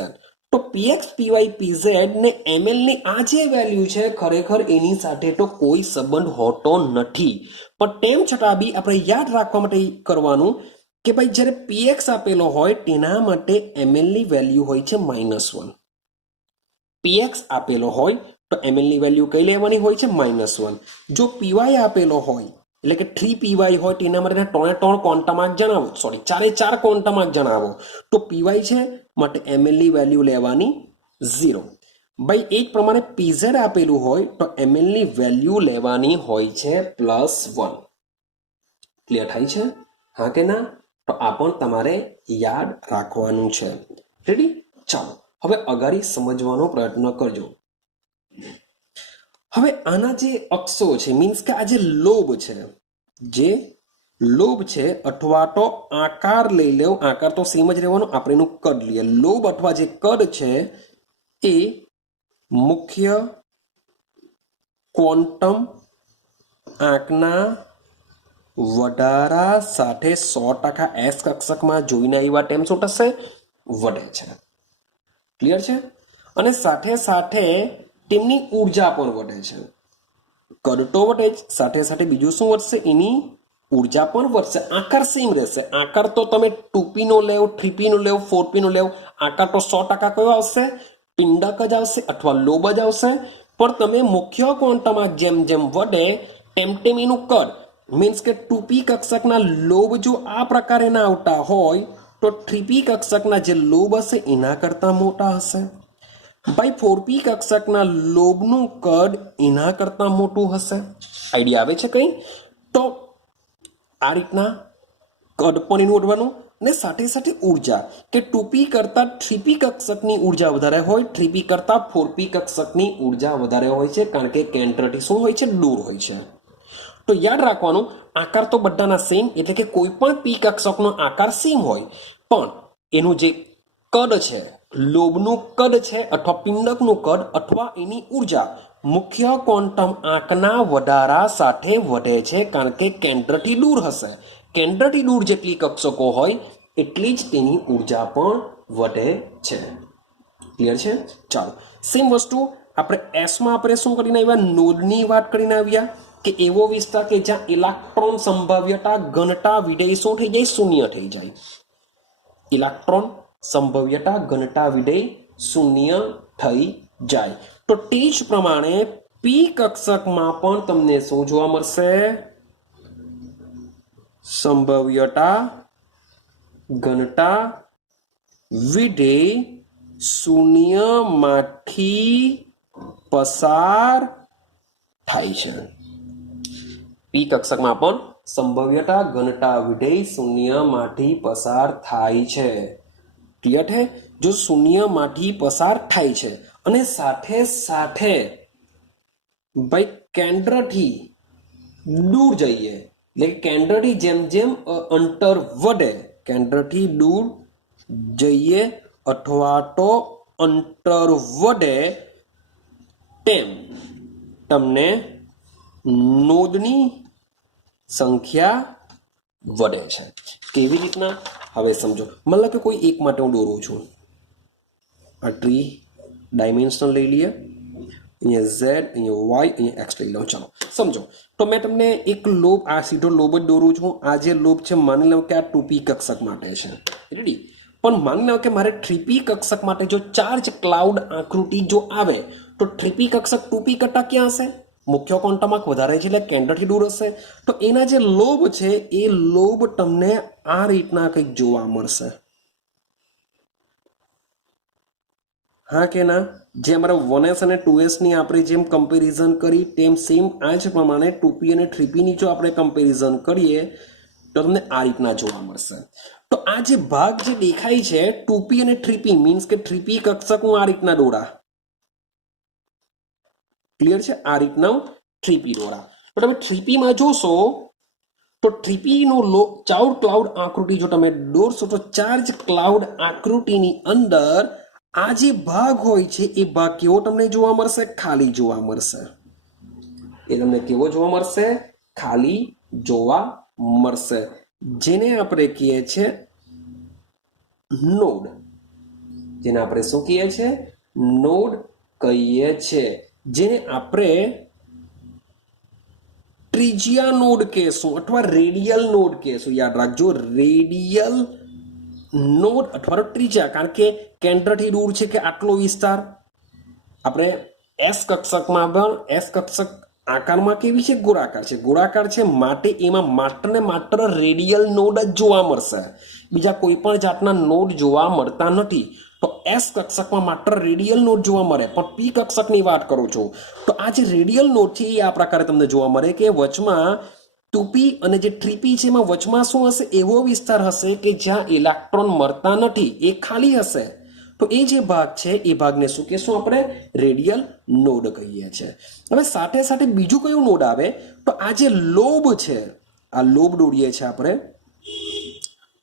તો px py pz ને ml ની આ જે વેલ્યુ છે ખરેખર એની સાથે તો કોઈ સંબંધ હોતો નથી, પણ તેમ છતાં બી આપણે યાદ રાખવા માટે કરવાનું કે ભાઈ જ્યારે px આપેલો હોય તેના માટે ml ની વેલ્યુ હોય છે -1. px આપેલો હોય તો ml ની વેલ્યુ કઈ લેવાની હોય છે? -1. જો py આપેલો હોય એટલે કે 3py હોય તેના માટે ત્રણે ત્રણ ક્વોન્ટમ જણાવો, સોરી 4 ક્વોન્ટમ જણાવો, તો py છે માટે ml ની વેલ્યુ લેવાની 0. ભાઈ એ જ પ્રમાણે પીઝેડ આપેલું હોય તો ml ની વેલ્યુ લેવાની હોય છે +1. ક્લિયર થાય છે? હા કે ના? તો આ પણ તમારે યાદ રાખવાનું છે. રેડી? ચાલો હવે અગાડી સમજવાનો પ્રયત્ન કરજો. હવે આના જે અક્ષો છે મીન્સ કે આ જે લોબ છે અથવા તો આકાર લઈ લેવો, આકાર તો સેમ જ રહેવાનો, આપણે એનું કદ લઈએ. લોબ અથવા જે કદ છે એ મુખ્ય ક્વોન્ટમ આંકના વધારા સાથે 100% એસ કક્ષકમાં જોઈને આવ્યા તેમ શું થશે? વધે છે. ક્લિયર છે? અને સાથે સાથે તેમની ઉર્જા પણ વધે છે. કદ તો વધે જ, સાથે સાથે બીજું શું વધશે? એની ઉર્જા પણ વધશે. આકાર સેમ રહેશે. આકાર તો તમે 2p નો લેવ, 3p નો લેવ, 4p નો લેવ, આકાર તો 100% કયો આવશે? પિંડક જ આવશે અથવા લોબ જ આવશે. પણ તમે મુખ્ય ક્વોન્ટમમાં જેમ જેમ વધે તેમ એનું કદ મીન્સ કે 2p કક્ષકના લોબ જો આ પ્રકારે ના આવતા હોય તો 3p કક્ષકના જે લોબ હશે એના કરતાં મોટા હશે. ભાઈ 4p કક્ષકના લોબનું કદ એના કરતાં મોટું હશે. આઈડિયા આવે છે કંઈ? તો આ રીતના કદ પણ એનું વધવાનું ને સાથે સાથે ઉર્જા કે 2p કરતાં 3p કક્ષકની ઉર્જા વધારે હોય, 3p કરતાં 4p કક્ષકની ઉર્જા વધારે હોય છે, કારણ કે કેન્દ્રથી શું હોય છે? દૂર હોય છે. તો યાદ રાખવાનું, આકાર તો બધાના સેમ, એટલે કે કોઈ પણ p કક્ષકનો આકાર સેમ હોય, પણ એનું જે કદ છે, લોબનું કદ છે અથવા પિંડકનું કદ અથવા એની ઉર્જા મુખ્ય ક્વોન્ટમ આંકના વધારા સાથે વધે છે, કારણ કે કેન્દ્રથી દૂર હશે. કેન્દ્રથી દૂર જેટલી કક્ષકો હોય એટલી જ તેની ઉર્જા પણ વધે છે. ક્લિયર છે? ચાલો સેમ વસ્તુ આપણે એસમાં આપણે શું કરીને આવ્યા? નોડની વાત કરીને આવ્યા કે એવો વિસ્તાર કે જ્યાં ઇલેક્ટ્રોન સંભાવ્યતા ઘનતા વિધેય શું થઈ જાય? શૂન્ય થઈ જાય. ઇલેક્ટ્રોન સંભાવ્યતા ઘનતા વિધેય શૂન્ય થઈ જાય. તો તે જ પ્રમાણે પી કક્ષકમાં પણ તમને શું જોવા મળશે? સંભાવ્યતા ઘનતા વિધેય શૂન્યમાંથી પસાર થાય છે. પી કક્ષકમાં પણ સંભાવ્યતા ઘનતા વિધેય શૂન્યમાંથી પસાર થાય છે. ક્લિયર છે? જો શૂન્યમાંથી પસાર થાય છે અને સાથે સાથે ભાઈ કેન્દ્રથી દૂર જઈએ, એટલે કેન્દ્રથી જેમ જેમ અંતર વધે, કેન્દ્રથી દૂર જઈએ અથવા તો અંતર વધે તેમ તમને નોડની સંખ્યા વધે છે. કેવી રીતના? હવે સમજો. મતલબ કે કોઈ એક માટે હું દોરું છું. આ ટ્રી ડાયમેન્શનલ લઈ લઈએ, અહીંયા ઝેડ, અહીંયા વાય, અહીંયા એક્સ લઈ લઉં. ચાલો સમજો. તો મેં તમને એક લોબ, આ સીધો લોબ જ દોરું છું. આ જે લોબ છે માની લો કે આ 2p કક્ષક માટે છે. રેડી? પણ માની લો કે મારે 3p કક્ષક માટે જો ચાર્જ ક્લાઉડ આકૃતિ જો આવે તો 3p કક્ષક 2p કરતાં ક્યાં હશે? મુખ્ય ક્વોન્ટમ વધારે છે એટલે કેન્દ્રથી દૂર હશે. તો એના જે લોબ છે એ લોબ તમને આ રીતના કંઈક જોવા મળશે. હા કે ના? જે અમારા 1s અને 2s ની આપણે જેમ કમ્પેરિઝન કરી તેમ સેમ આ જ પ્રમાણે 2p અને 3p ની જો આપણે કમ્પેરિઝન કરીએ તો તમને આ રીતના જોવા મળશે. તો આ જે ભાગ જે દેખાય છે 2p અને 3p મીન્સ કે 3p કક્ષક હું આ રીતના દોરા. ક્લિયર છે? આ રીતના 3p દોરા. તો તમે 3p માં જોશો તો 3p નો ચાર્જ ક્લાઉડ આકૃતિ જો તમે દોરશો તો ચાર્જ ક્લાઉડ આકૃતિની અંદર આ જે ભાગ હોય છે એ ભાગ કેવો તમને જોવા મળશે? ખાલી જોવા મળશે. એ તમને કેવો જોવા મળશે? ખાલી જોવા મળશે. જેને આપણે કહીએ છીએ નોડ. જેને આપણે શું કહીએ છીએ? નોડ કહીએ છીએ. જેને આપણે ત્રિજ્યા નોડ કહેશું અથવા રેડિયલ નોડ કહેશું. યાદ રાખજો, રેડિયલ નોડ અથવા ત્રિજ્યા, કારણ કે કેન્દ્રથી દૂર છે કે આટલો વિસ્તાર. આપણે એસ કક્ષકમાં પણ એસ કક્ષક આકારમાં કેવી છે? ગોળાકાર છે. ગોળાકાર છે માટે એમાં માત્ર ને માત્ર રેડિયલ નોડ જ જોવા મળશે. બીજા કોઈ પણ જાતના નોડ જોવા મળતા નથી. તો એસ કક્ષકમાં માત્ર રેડિયલ નોડ જોવા મળે, પણ પી કક્ષકની વાત કરું છું તો આ જે રેડિયલ નોડ છે એ આ પ્રકારે તમને જોવા મળે કે વચમાં 2p અને જે 3p છે એમાં વચમાં શું હશે, એવો વિસ્તાર હશે કે જ્યાં ઇલેક્ટ્રોન મળતા નથી, એ ખાલી હશે. તો એ જે ભાગ છે એ ભાગને શું કહેશું આપણે, રેડિયલ નોડ કહીએ છીએ. હવે સાથે સાથે બીજું કયું નોડ આવે, તો આ જે લોબ છે, આ લોબ દોરીએ છીએ આપણે,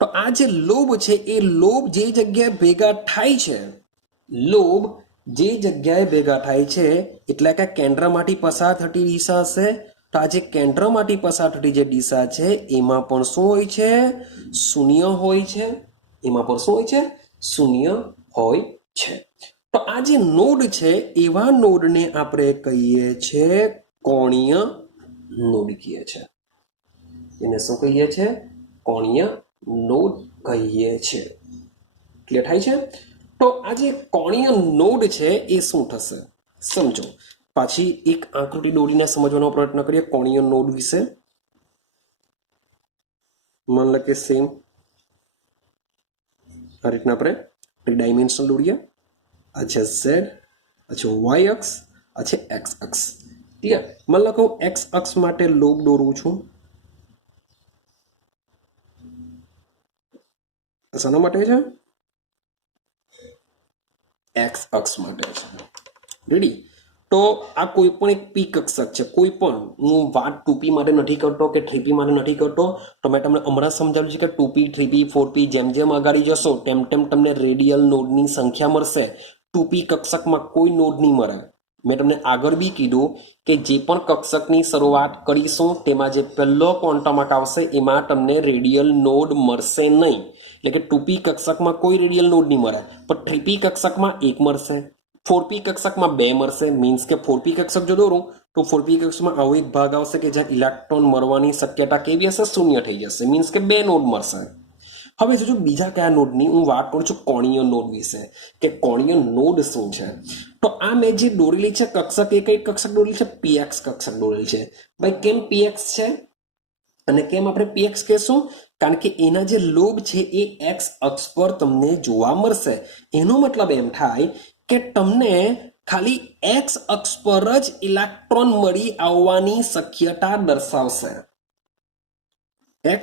તો આ જે લોબ છે એ લોબ જે જગ્યાએ ભેગા થાય છે, લોબ જે જગ્યાએ ભેગા થાય છે એટલે કે કેન્દ્રમાંથી પસાર થતી દિશા હશે. તો આ જે કેન્દ્રમાંથી પસાર થતી જે દિશા છે એમાં પણ શું હોય છે, શૂન્ય હોય છે. એમાં પણ શું હોય છે, શૂન્ય હોય છે. તો આ જે નોડ છે એવા નોડને આપણે કહીએ છીએ કોણીય નોડ કહીએ છીએ. એને શું કહીએ છીએ, કોણીય નોડ કહીએ છીએ. ક્લિયર થાય છે? તો આ જે કોણીય નોડ છે એ શું થશે સમજો. પાછી એક આકૃતિ દોરીને સમજવાનો પ્રયત્ન કરીએ કોણીય નોડ વિશે. માન લો કે સેમ આ રીતના આપણે 3 ડાયમેન્શનલ દોરીએ. આ છે ઝેડ, આ છે વાય અક્ષ, આ છે એક્સ અક્ષ. ક્લિયર? માન લો કે હું એક્સ અક્ષ માટે લોબ દોરું છું. શાના માટે છે, એક્સ અક્ષ માટે છે. રેડી? તો આ કોઈ પણ એક પી કક્ષક છે, કોઈ પણ, હું વાત 2p માટે નથી કરતો કે 3p માટે નથી કરતો. તો મેં તમને હમણાં સમજાવ્યું છે કે 2p 3p 4p જેમ જેમ આગળ જશો તેમ તેમ તમને રેડિયલ નોડની સંખ્યા મળશે. 2p કક્ષકમાં કોઈ નોડ નહીં મળે. મેં તમને આગળ બી કીધું કે જે પણ કક્ષકની શરૂઆત કરીશું તેમાં જે પહેલો ક્વોન્ટમ આવશે એમાં તમને રેડિયલ નોડ મળશે નહીં. એટલે કે 2p કક્ષકમાં કોઈ રેડિયલ નોડ નહીં મળે, પણ 3p કક્ષકમાં એક મળશે, 4p કક્ષકમાં બે મળશે. મીન્સ કે 4p કક્ષક જો દોરું તો 4p કક્ષકમાં આવો એક ભાગ આવશે કે જ્યાં ઇલેક્ટ્રોન મળવાની શક્યતા કેવી હશે, શૂન્ય થઈ જશે. મીન્સ કે બે નોડ મળશે. હવે જો બીજા કયા નોડની હું વાત કરું છું, કોણીય નોડ વિશે, કે કોણીય નોડ શું છે. તો આ મેં જે દોરેલી છે કક્ષક, એ કઈ કક્ષક દોરેલી છે, px કક્ષક દોરેલી છે. ભાઈ કેમ px છે અને કેમ આપણે px કહેશું, કારણ કે એના જે લોબ છે એ x અક્ષ પર તમને જોવા મળશે. એનો મતલબ એમ થાય કે તમને ખાલી x અક્ષ પર જ ઇલેક્ટ્રોન મળી આવવાની શક્યતા દર્શાવશે. x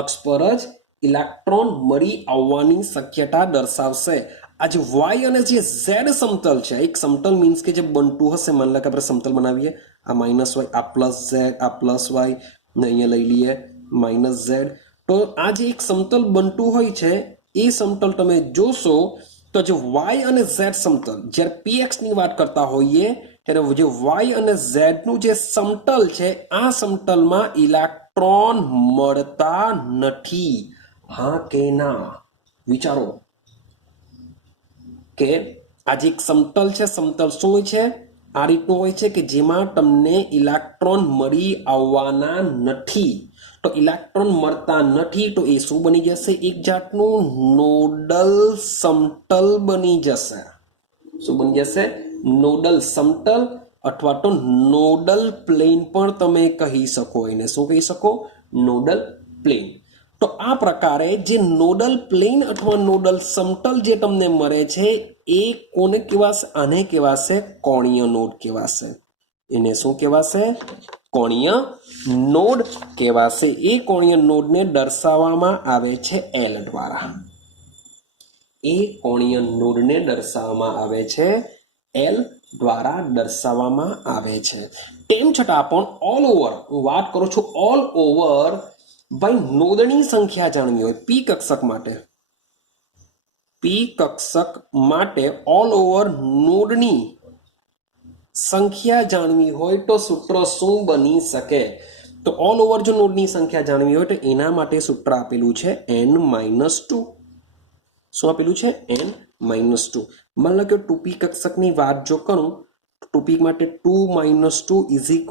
અક્ષ પર જ ઇલેક્ટ્રોન મળી આવવાની શક્યતા દર્શાવશે. આ જે y અને જે z સમતલ છે, એક સમતલ મીન્સ કે જે બનતું હશે, માન લો કે આપણે સમતલ બનાવીએ, આ માઇનસ y, આ પ્લસ z, આ પ્લસ y ને અહીંયા લઈ લઈએ માઇનસ z. તો આ જે એક સમતલ બનતું હોય છે એ સમતલ તમે જોશો તો જે y અને z સમતલ, જ્યારે px ની વાત કરતા હોઈએ ત્યારે જે y અને z નું જે સમતલ છે આ સમતલમાં ઇલેક્ટ્રોન મળતા નથી. હા કે ના? વિચારો કે આ જે એક સમતલ છે, સમતલ શું હોય છે, આ રીતનું હોય છે કે જેમાં તમને ઇલેક્ટ્રોન મળી આવવાના નથી. તો ઇલેક્ટ્રોન મળતા નથી તો એ શું બની જશે, એક જાતનું નોડલ સમતલ બની જશે. શું બની જશે? નોડલ સમતલ અથવા તો નોડલ પ્લેન પણ તમે કહી શકો. એને શું કહી શકો? Nodal plane. તો આ પ્રકારે જે નોડલ પ્લેન અથવા નોડલ સમતલ જે તમને મળે છે એ કોને કહેવાશે? આને કહેવાશે કોણીય નોડ કહેવાશે. એને શું કહેવાશે? કોણીય નોડ કહેવાશે. એ કોણીય નોડને દર્શાવવામાં આવે છે એલ દ્વારા. એ કોણીય નોડને દર્શાવવામાં આવે છે એલ દ્વારા દર્શાવવામાં આવે છે. તેમ છતાં પણ ઓલ ઓવર, હું વાત કરું છું ઓલ ઓવર, ભાઈ નોડની સંખ્યા જાણવી હોય પી કક્ષક માટે, પી કક્ષક માટે ઓલ ઓવર નોડની સંખ્યા જાણવી હોય તો સૂત્ર શું બની શકે? તો ઓલ ઓવર જો નોડની સંખ્યા જાણવી હોય તો એના માટે સૂત્ર આપેલું છે n-2. શું આપેલું છે? n-2. માન લો કે 2p કક્ષકની વાત જો કરું, 2p માટે 2 - 2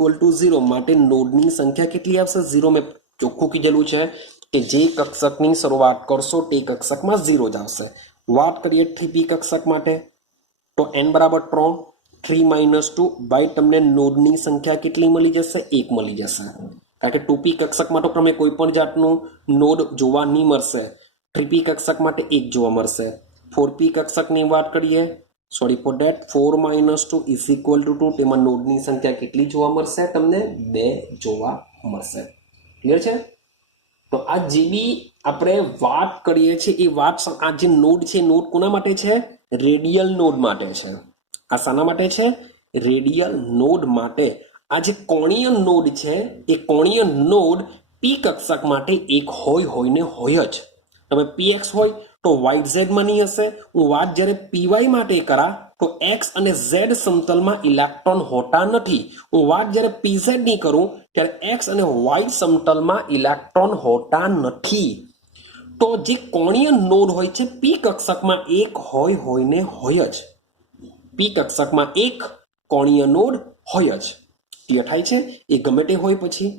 = 0 માટે નોડની સંખ્યા કેટલી આવશે? 0. મેં ચોખ્ખું કીધેલું છે કે જે કક્ષકની શરૂઆત કરશો તે કક્ષકમાં 0 જ આવશે. વાત કરીએ 3p કક્ષક માટે તો n બરાબર 3, 3 - 2 બાય તમને નોડની સંખ્યા કેટલી મળી જશે? 1 મળી જશે. કારણ કે 2p કક્ષક માટે તમને કોઈ પણ જાતનું નોડ જોવા નહીં મળશે. 3p કક્ષક માટે 1 જોવા મળશે. 4p કક્ષકની વાત કરીએ, sorry for that, 4 - 2 is equal to 2. તેમાં નોડની સંખ્યા કેટલી જોવા મળશે? તમને 2 જોવા મળશે. ક્લિયર છે? તો આ જે બી આપણે વાત કરીએ છીએ એ વાત, આ જે નોડ છે, નોડ કોના માટે છે? રેડિયલ નોડ માટે છે. આ શાના માટે છે? રેડિયલ નોડ માટે. આ જે કોણીય નોડ છે એ કોણીય નોડ પી કક્ષક માટે એક હોય ને હોય જ. તમે px હોય તો yz માં નહીં હશે. હું વાત જ્યારે py માટે કરા તો x અને z સમતલમાં ઇલેક્ટ્રોન હોતા નથી. હું વાત જ્યારે pz ની કરું ત્યારે x અને y સમતલમાં ઇલેક્ટ્રોન હોતા નથી. તો જે કોણીય નોડ હોય છે પી કક્ષકમાં એક હોય ને હોય જ. પી કક્ષકમાં એક કોણીય નોડ હોય જ. ક્લિયર થાય છે? એ ગમે તે હોય, પછી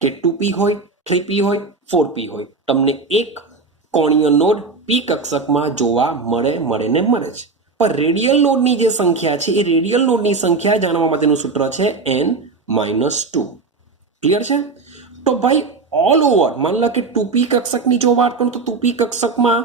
કે 2p હોય, 3p હોય, 4p હોય, તમને એક કોણીય નોડ પી કક્ષકમાં જોવા મળે જ. પણ રેડિયલ નોડની જે સંખ્યા છે એ રેડિયલ નોડની સંખ્યા જાણવા માટેનું સૂત્ર છે n-2. ક્લિયર છે? તો ભાઈ ઓલ ઓવર માન લો કે 2p કક્ષકની જો વાત કરું તો 2p કક્ષકમાં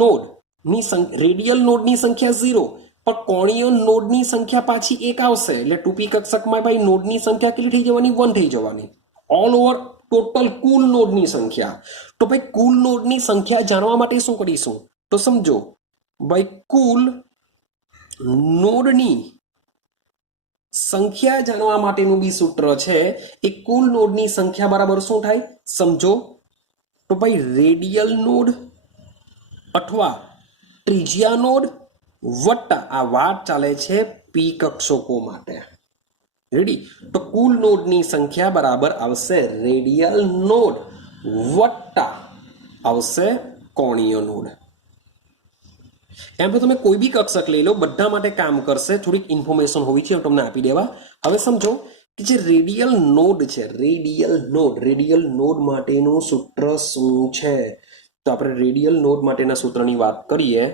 નોડની રેડિયલ નોડની સંખ્યા 0, પણ કોણીય નોડની સંખ્યા પાછી 1 આવશે. એટલે 2p કક્ષકમાં ભાઈ નોડની સંખ્યા કેટલી થઈ જવાની? 1 થઈ જવાની. ઓલ ઓવર ટોટલ કુલ નોડની સંખ્યા. તો ભાઈ કુલ નોડની સંખ્યા જાણવા માટે શું કરીશું? તો સમજો ભાઈ કુલ નોડની સંખ્યા જાણવા માટેનું બી સૂત્ર છે. એ કુલ નોડની સંખ્યા બરાબર શું થાય? સમજો તો ભાઈ રેડિયલ નોડ અથવા ત્રિજ્યા નોડ વત્તા, આ વાત ચાલે છે પી કક્ષકો માટે. રેડી? તો કુલ નોડની સંખ્યા બરાબર આવશે રેડિયલ નોડ વત્તા આવશે કોણીય નોડ. એમ તો તમે કોઈ બી કક્ષક લઈ લો, બધા માટે કામ કરશે. થોડીક ઇન્ફોર્મેશન હોવી છે તમને આપી દેવા. હવે સમજો કે જે રેડિયલ નોડ છે, રેડિયલ નોડ માટેનું સૂત્ર શું છે? તો આપણે રેડિયલ નોડ માટેના સૂત્રની વાત કરીએ,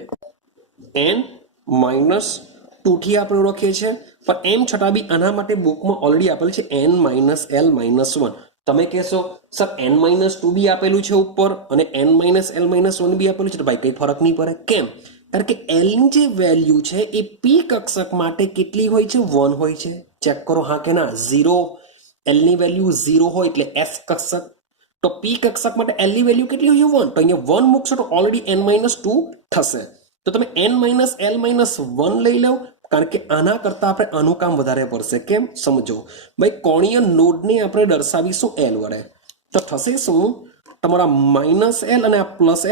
n-2 થી આપણે ઓળખીએ છીએ. પણ એમ છતાં બી આના માટે બુકમાં ઓલરેડી આપેલ છે n-l-1. તમે કહેશો સર n-2 બી આપેલું છે ઉપર અને n-l-1 બી આપેલું છે, તો ભાઈ કઈ ફરક નહીં પડે. કેમ? કારણ કે l ની જે વેલ્યુ છે એ પી કક્ષક માટે કેટલી હોય છે? 1 હોય છે. ચેક કરો હા કે ના? 0. l ની વેલ્યુ 0 હોય એટલે s કક્ષક. તો પી કક્ષક માટે l ની વેલ્યુ કેટલી હોય? 1. તો અહીંયા 1 મૂકશો તો ઓલરેડી n-2 થશે. તો તમે n-l-1 લઈ લો, કારણ કે આના કરતા આપણે આનું કામ વધારે પડશે. કેમ? સમજો ભાઈ કોણીય નોડને આપણે દર્શાવીશું l વડે, તો થશે શું? તમારા -l અને આ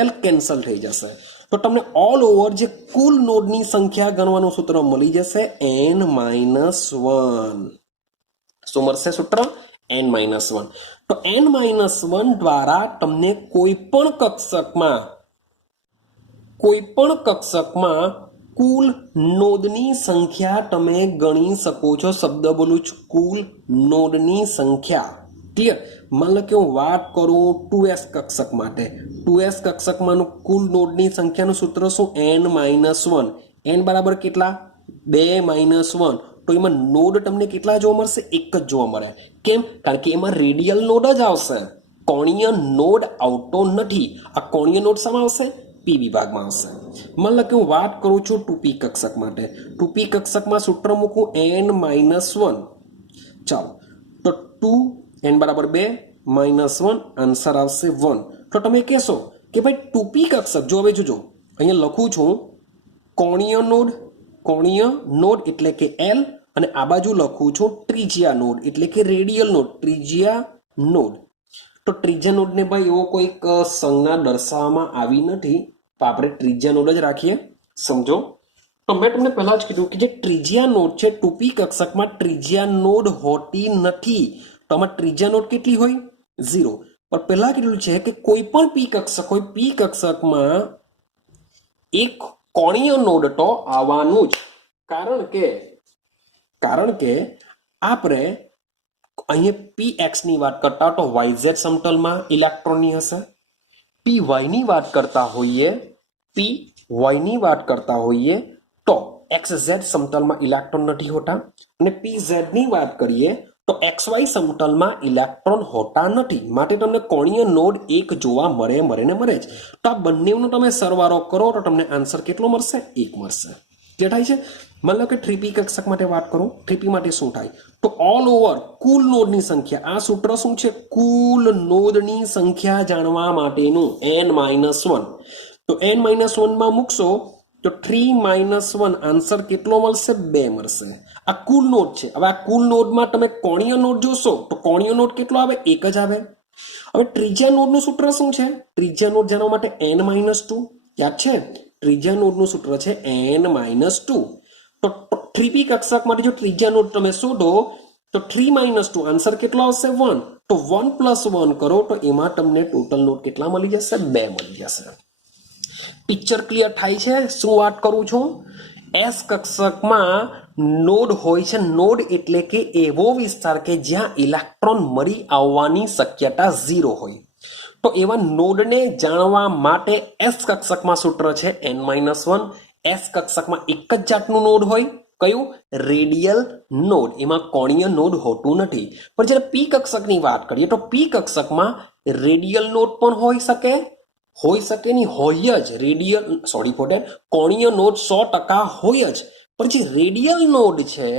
+l કેન્સલ થઈ જશે. તો તમને ઓલ ઓવર જે કુલ નોડની સંખ્યા ગણવાનું સૂત્ર મળી જશે n-1. શું મળશે સૂત્ર? n-1. તો n-1 દ્વારા તમને કોઈ પણ કક્ષકમાં કુલ નોડની સંખ્યા તમે ગણી શકો છો. શબ્દ બોલું છું, કુલ નોડની સંખ્યા. ક્લિયર? માન લો કે હું વાત કરું 2s કક્ષક માટે, 2s કક્ષકમાંનું કુલ નોડની સંખ્યાનું સૂત્ર શું? n-1. n બરાબર કેટલા? 2 - 1. તો એમાં નોડ તમને કેટલા જોવા મળશે? એક જ જોવા મળે. કેમ? કારણ કે એમાં રેડિયલ નોડ જ આવશે, કોણીય નોડ આવતો નથી. આ કોણીય નોડ શામાં આવશે? પી વિભાગમાં આવશે. માન લો કે હું વાત કરું છું 2p કક્ષક માટે, 2p કક્ષકમાં સૂત્ર મૂકું n-1. ચાલો, તો 2 n બરાબર 2 -1, આન્સર આવશે 1. તો તમે કહેશો કે ભાઈ 2p કક્ષક, જો હવે જોજો અહીંયા લખું છું કોણીય નોડ એટલે કે l, અને આ બાજુ લખું છું ત્રિજ્યા નોડ એટલે કે રેડિયલ નોડ, ત્રિજ્યા નોડ. તો ત્રિજ્યા નોડને ભાઈ એવો કોઈક સંજ્ઞા દર્શાવવામાં આવી નથી, તો આપણે ત્રિજ્યા નોડ જ રાખીએ. સમજો તો મેં તમને પહેલા જ કીધું કે જે ત્રિજ્યા નોડ છે 2p કક્ષકમાં ત્રિજ્યા નોડ હોતી નથી. તો આમાં ત્રિજ્યા નોડ કેટલી હોય? 0. પણ પહેલા કીધું છે કે કોઈ પણ પી કક્ષક હોય, પી કક્ષકમાં એક કોણીય નોડ તો આવવાનું જ. કારણ કે આપણે અહીંયા px ની વાત કરતા તો yz સમતલમાં ઇલેક્ટ્રોનની હશે, py ની વાત કરતા હોઈએ તો xz સમતલમાં ઇલેક્ટ્રોન નથી હોતા, અને pz ની વાત કરીએ તો XY સમતલમાં ઇલેક્ટ્રોન હોતા નથી, માટે તમને કોણીય નોડ 1 જોવા મળે જ. તો આ બંનેનો તમે સરવાળો કરો તો તમને આન્સર કેટલો મળશે? 1 મળશે. જે થાય છે, માની લો કે 3p કક્ષક માટે વાત કરું, 3p માટે શું થાય? તો ઓલ ઓવર કુલ નોડની સંખ્યા, આ સૂત્ર શું છે? કુલ નોડની સંખ્યા જાણવા માટેનું n-1. તો n-1 માં મૂકશો તો 3 - 1 આન્સર કેટલો મળશે? 2 મળશે. આ કુલ નોડ છે. હવે આ કુલ નોડમાં તમે કોણીય નોડ જોશો તો કોણીય નોડ કેટલો આવે? 1 જ આવે. હવે ત્રીજા નોડનું સૂત્ર શું છે? ત્રીજા નોડ જાણવા માટે n-2 યાદ છે? ત્રીજા નોડનું સૂત્ર છે n-2. તો 3p કક્ષક માટે જો ત્રીજા નોડ તમે શોધો તો 3 - 2 આન્સર કેટલો આવશે? 1. તો 1 + 1 કરો તો એમાં તમને ટોટલ નોડ કેટલા મળી જશે? 2 મળી જશે. પિક્ચર ક્લિયર થાય છે શું વાત કરું છું? એસ કક્ષકમાં નોડ હોય છે. નોડ એટલે કે એવો વિસ્તાર કે જ્યાં ઇલેક્ટ્રોન મળી આવવાની શક્યતા 0 હોય. તો એવા નોડને જાણવા માટે એસ કક્ષકમાં સૂત્ર છે n-1. એસ કક્ષકમાં એક જ જાતનું નોડ હોય. કયું? Radial node. એમાં કોણીય નોડ હોતું નથી. પણ જ્યારે પી કક્ષકની વાત કરીએ તો પી કક્ષકમાં રેડિયલ નોડ પણ હોઈ શકે નહીં, હોય જ. કોણીય નોડ 100% હોય જ. પણ જે રેડિયલ નોડ છે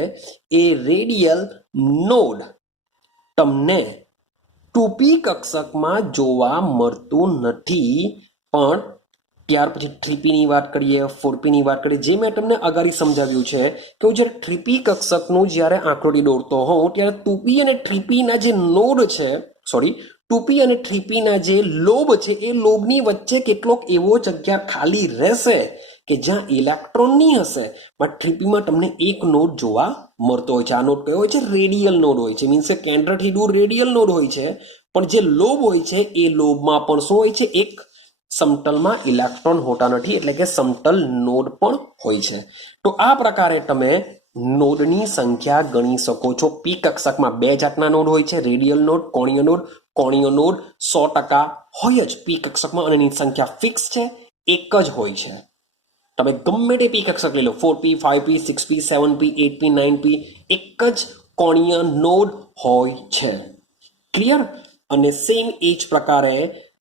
એ રેડિયલ નોડ તમને 2p કક્ષકમાં જોવા મળતું નથી. પણ ત્યાર પછી 3p ની વાત કરીએ, 4p ની વાત કરીએ, જે મેં તમને અગાડી સમજાવ્યું છે કે હું જ્યારે 3p કક્ષકનું જ્યારે આંકડોળી દોરતો હોઉં ત્યારે 2p અને 3p ના જે નોડ છે 2p અને 3p ના જે લોબ છે એ લોબની વચ્ચે કેટલોક એવો જગ્યા ખાલી રહેશે કે જ્યાં ઇલેક્ટ્રોન નહીં હશે. પણ 3p માં તમને એક નોડ જોવા મળતો હોય છે. આ નોડ કયો હોય છે? રેડિયલ નોડ હોય છે. મીન્સ કે કેન્દ્રથી દૂર રેડિયલ નોડ હોય છે. પણ જે લોબ હોય છે એ લોબમાં પણ શું હોય છે? એક સમતલમાં ઇલેક્ટ્રોન હોતા નથી, એટલે કે સમતલ નોડ પણ હોય છે. તો આ પ્રકારે તમે નોડની સંખ્યા ગણી શકો છો. પી કક્ષકમાં 2 જાતના નોડ હોય છે, રેડિયલ નોડ, કોણીય નોડ. કોણીય નોડ 100% હોય જ પી કક્ષકમાં અને એની સંખ્યા ફિક્સ છે, એક જ હોય છે. તમે ગમે તે પી કક્ષક લઈ લો, 4p, 5p, 6p, 7p, 8p, 9p, એક જ કોણીય નોડ હોય છે. ક્લિયર? અને સેમ એ જ પ્રકારે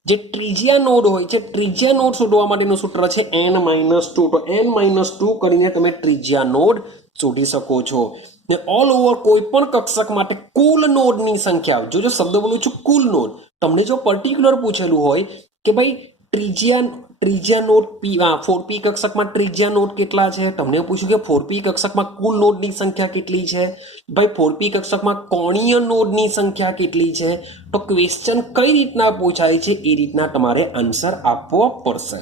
જે ત્રીજા નોડ હોય છે, ત્રીજા નોડ શોધવા માટેનું સૂત્ર છે n-2. તો n-2 કરીને તમે ત્રીજા નોડ શોધી શકો છો. ને ઓલ ઓવર કોઈ પણ કક્ષક માટે કુલ નોડની સંખ્યા, જો શબ્દ બોલું છું કુલ નોડ, તમને જો પર્ટિક્યુલર પૂછેલું હોય કે ભાઈ ત્રીજા નોડ 4p કક્ષકમાં ત્રીજા નોડ કેટલા છે, તમને પૂછ્યું કે 4p કક્ષકમાં કુલ નોડની સંખ્યા કેટલી છે, ભાઈ 4p કક્ષકમાં કોણીય નોડની સંખ્યા કેટલી છે, તો ક્વેશ્ચન કઈ રીતના પૂછાય છે એ રીતના તમારે આન્સર આપવો પડશે.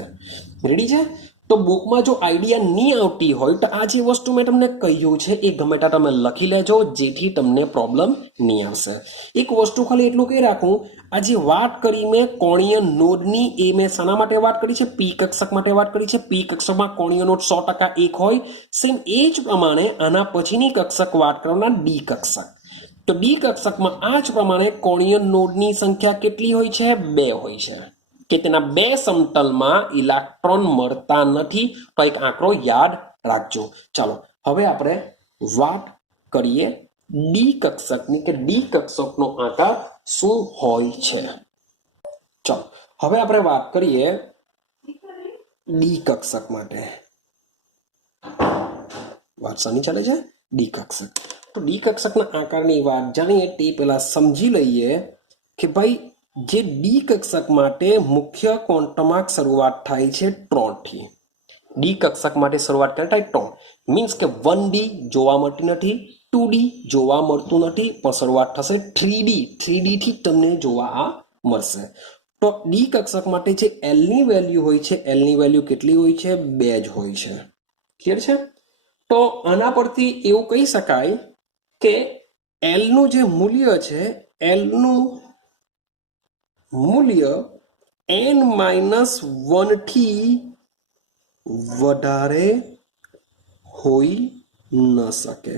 રેડી છે? તો બુકમાં જો આઈડિયા નહીં આવતી હોય તો આ જે વસ્તુ મેં તમને કહ્યું છે એ ગમે ત્યાં તમે લખી લેજો, જેથી તમને પ્રોબ્લેમ નહીં આવશે. એક વસ્તુ ખાલી એટલું કહી રાખું, આ જે વાત કરી મેં કોણીય નોડની, એ મેં શાના માટે વાત કરી છે? પી કક્ષક માટે વાત કરી છે. પી કક્ષકમાં કોણીય નોડ 100% એક હોય. સેમ એ જ પ્રમાણે આના પછીની કક્ષક વાત કરવાના ડી કક્ષક. તો ડી કક્ષકમાં આ જ પ્રમાણે કોણીય નોડની સંખ્યા કેટલી હોય છે? 2 હોય છે. કે તેના 2 સમતલમાં ઇલેક્ટ્રોન મળતા નથી. તો એક આંકડો યાદ રાખજો. ચાલો હવે આપણે વાત કરીએ ડી કક્ષકની, કે ડી કક્ષકનો આકાર શું હોય છે. ચાલો હવે આપણે વાત કરીએ ડી કક્ષક માટે. વાત શાની ચાલે છે? ડી કક્ષક. તો ડી કક્ષકના આકારની વાત જાણીએ તે પહેલા સમજી લઈએ કે ભાઈ જે ડી કક્ષક માટે મુખ્ય ક્વોન્ટમ શરૂઆત થાય છે 3 થી. ડી કક્ષક માટે શરૂઆત ક્યારે થાય? 3. મીન્સ કે 1D જોવા મળતી નથી, 2D જોવા મળતું નથી, પણ શરૂઆત થશે 3D. 3D થી તમને જોવા મળશે. તો ડી કક્ષક માટે જે L ની વેલ્યુ હોય છે, L ની વેલ્યુ કેટલી હોય છે? 2 જ હોય છે. ક્લિયર છે? તો આના પરથી એવું કહી શકાય કે L નું જે મૂલ્ય છે, L નું મૂલ્ય n-1 થી વધારે હોઈ ન શકે.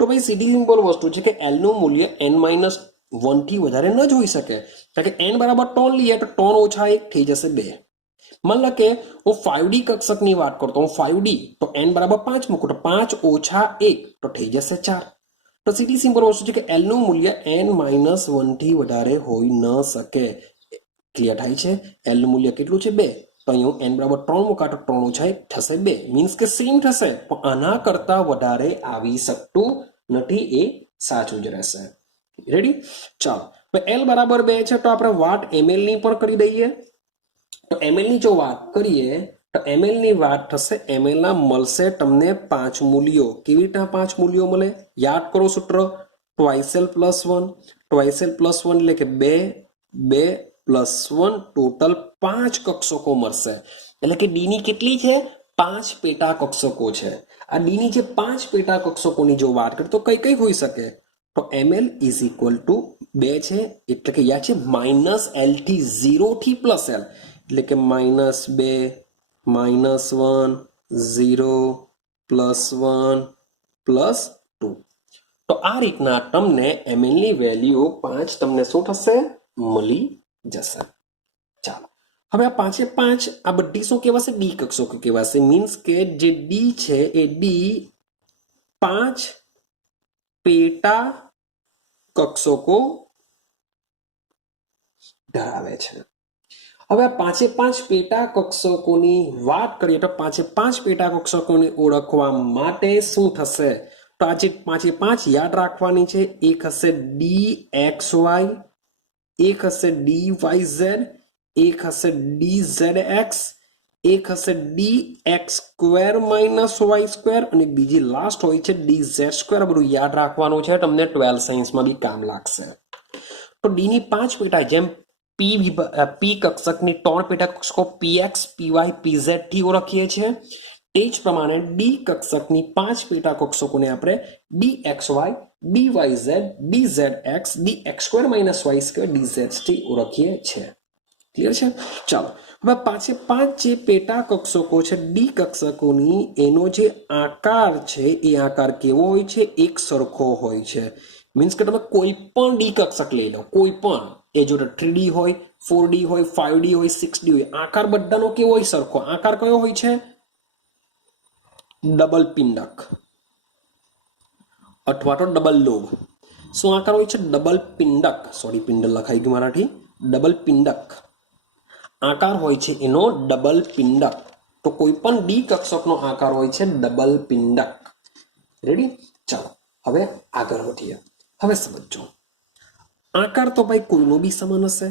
તો ભાઈ સીધી સિમ્પલ વસ્તુ છે કે L નું મૂલ્ય n-1 થી વધારે ન જ હોઈ શકે. કારણ કે n બરાબર 3 લઈએ તો 3 ઓછા 1 થઈ જશે 2. માન લો કે હું 5D કક્ષકની વાત કરતો હું 5D, તો n બરાબર 5 મૂકું તો 5 ઓછા 1 તો થઈ જશે 4. તો સીધી સિમ્પલ વસ્તુ છે કે એલ નું મૂલ્ય n-1 થી વધારે હોઈ ન શકે. ક્લિયર થાય છે? એલ નું મૂલ્ય કેટલું છે? 2. તો અહીંયા n બરાબર 3 મૂકા તો 3 ઓછા 1 થશે 2. મીન્સ કે સેમ થશે, પણ આના કરતા વધારે આવી શકતું નથી. એ સાચું જ રહેશે. રેડી? ચાલો, હવે એલ બરાબર 2 છે તો આપણે વાત ml ની પણ કરી દઈએ. તો ml ની જો વાત કરીએ તો ml ની વાત થશે, ml ના મળશે તમને 5 મૂલ્યો. કેવી રીતના 5 મૂલ્યો મળે? યાદ કરો સૂત્ર, twice l plus 1. twice l plus 1 એટલે કે 2 2 plus 1 ટોટલ 5 કક્ષકો મળશે. એટલે કે ડી ની કેટલી છે? 5 પેટા કક્ષકો છે. આ ડી ની જે 5 પેટા કક્ષકોની જો વાત કરીએ તો કઈ કઈ હોઈ શકે? તો ml ઇઝ ઇક્વલ ટુ 2 છે, એટલે કે યાદ છે -l થી 0 થી પ્લસ l, એટલે કે -2 -1 0 +1 +2. તો આ રીતના તમને ml ની વેલ્યુ 5 તમને શું થશે? મળી જશે. ચાલો, હવે આ 5 આ બધી શું કહેવાશે? ડી કક્ષકો કહેવાશે. મીન્સ કે જે ડી છે એ ડી 5 પેટા કક્ષકો ધરાવે છે. હવે આ 5 પેટા કક્ષકોની વાત કરીએ તો 5 પેટા કક્ષકોને ઓળખવા માટે શું થશે? તો આ જે 5 યાદ રાખવાની છે. એક હશે DXY, એક હશે DYZ, એક હશે DZX, એક હશે DX² - y² અને બીજી લાસ્ટ હોય છે DZ². બધું યાદ રાખવાનું છે, તમને 12 સાયન્સમાં બી કામ લાગશે. તો ડી ની 5 પેટા, જેમ પી કક્ષકની 3 પેટા કક્ષકો PX, PY, PZ થી ઓળખીએ છીએ, તે જ પ્રમાણે ડી કક્ષકની 5 પેટા કક્ષકોને આપણે DXY, DYZ, DZX, DX² - y² DZ થી ઓળખીએ છીએ. ક્લિયર છે? ચાલો, હવે 5 જે પેટા કક્ષકો છે ડી કક્ષકોની, એનો જે આકાર છે એ આકાર કેવો હોય છે? એક સરખો હોય છે. મીન્સ કે તમે કોઈ પણ ડી કક્ષક લઈ લો, કોઈ પણ, એ જો 3D હોય, 4D હોય, 5D હોય, 6D હોય, આકાર બધાનો કેવો હોય? સરખો. આકાર કયો હોય છે? ડબલ પિંડક અથવા તો ડબલ લોબ. શું આકાર હોય છે? ડબલ પિંડક. સોરી, પિંડલ લખાઈ ગયું મારાથી. ડબલ પિંડક આકાર હોય છે એનો, ડબલ પિંડક. તો કોઈ પણ ડી કક્ષકનો આકાર હોય છે ડબલ પિંડક. રેડી? ચાલો, હવે આગળ વધીએ. હવે સમજો, આકાર તો ભાઈ કોઈનો બી સમાન હશે,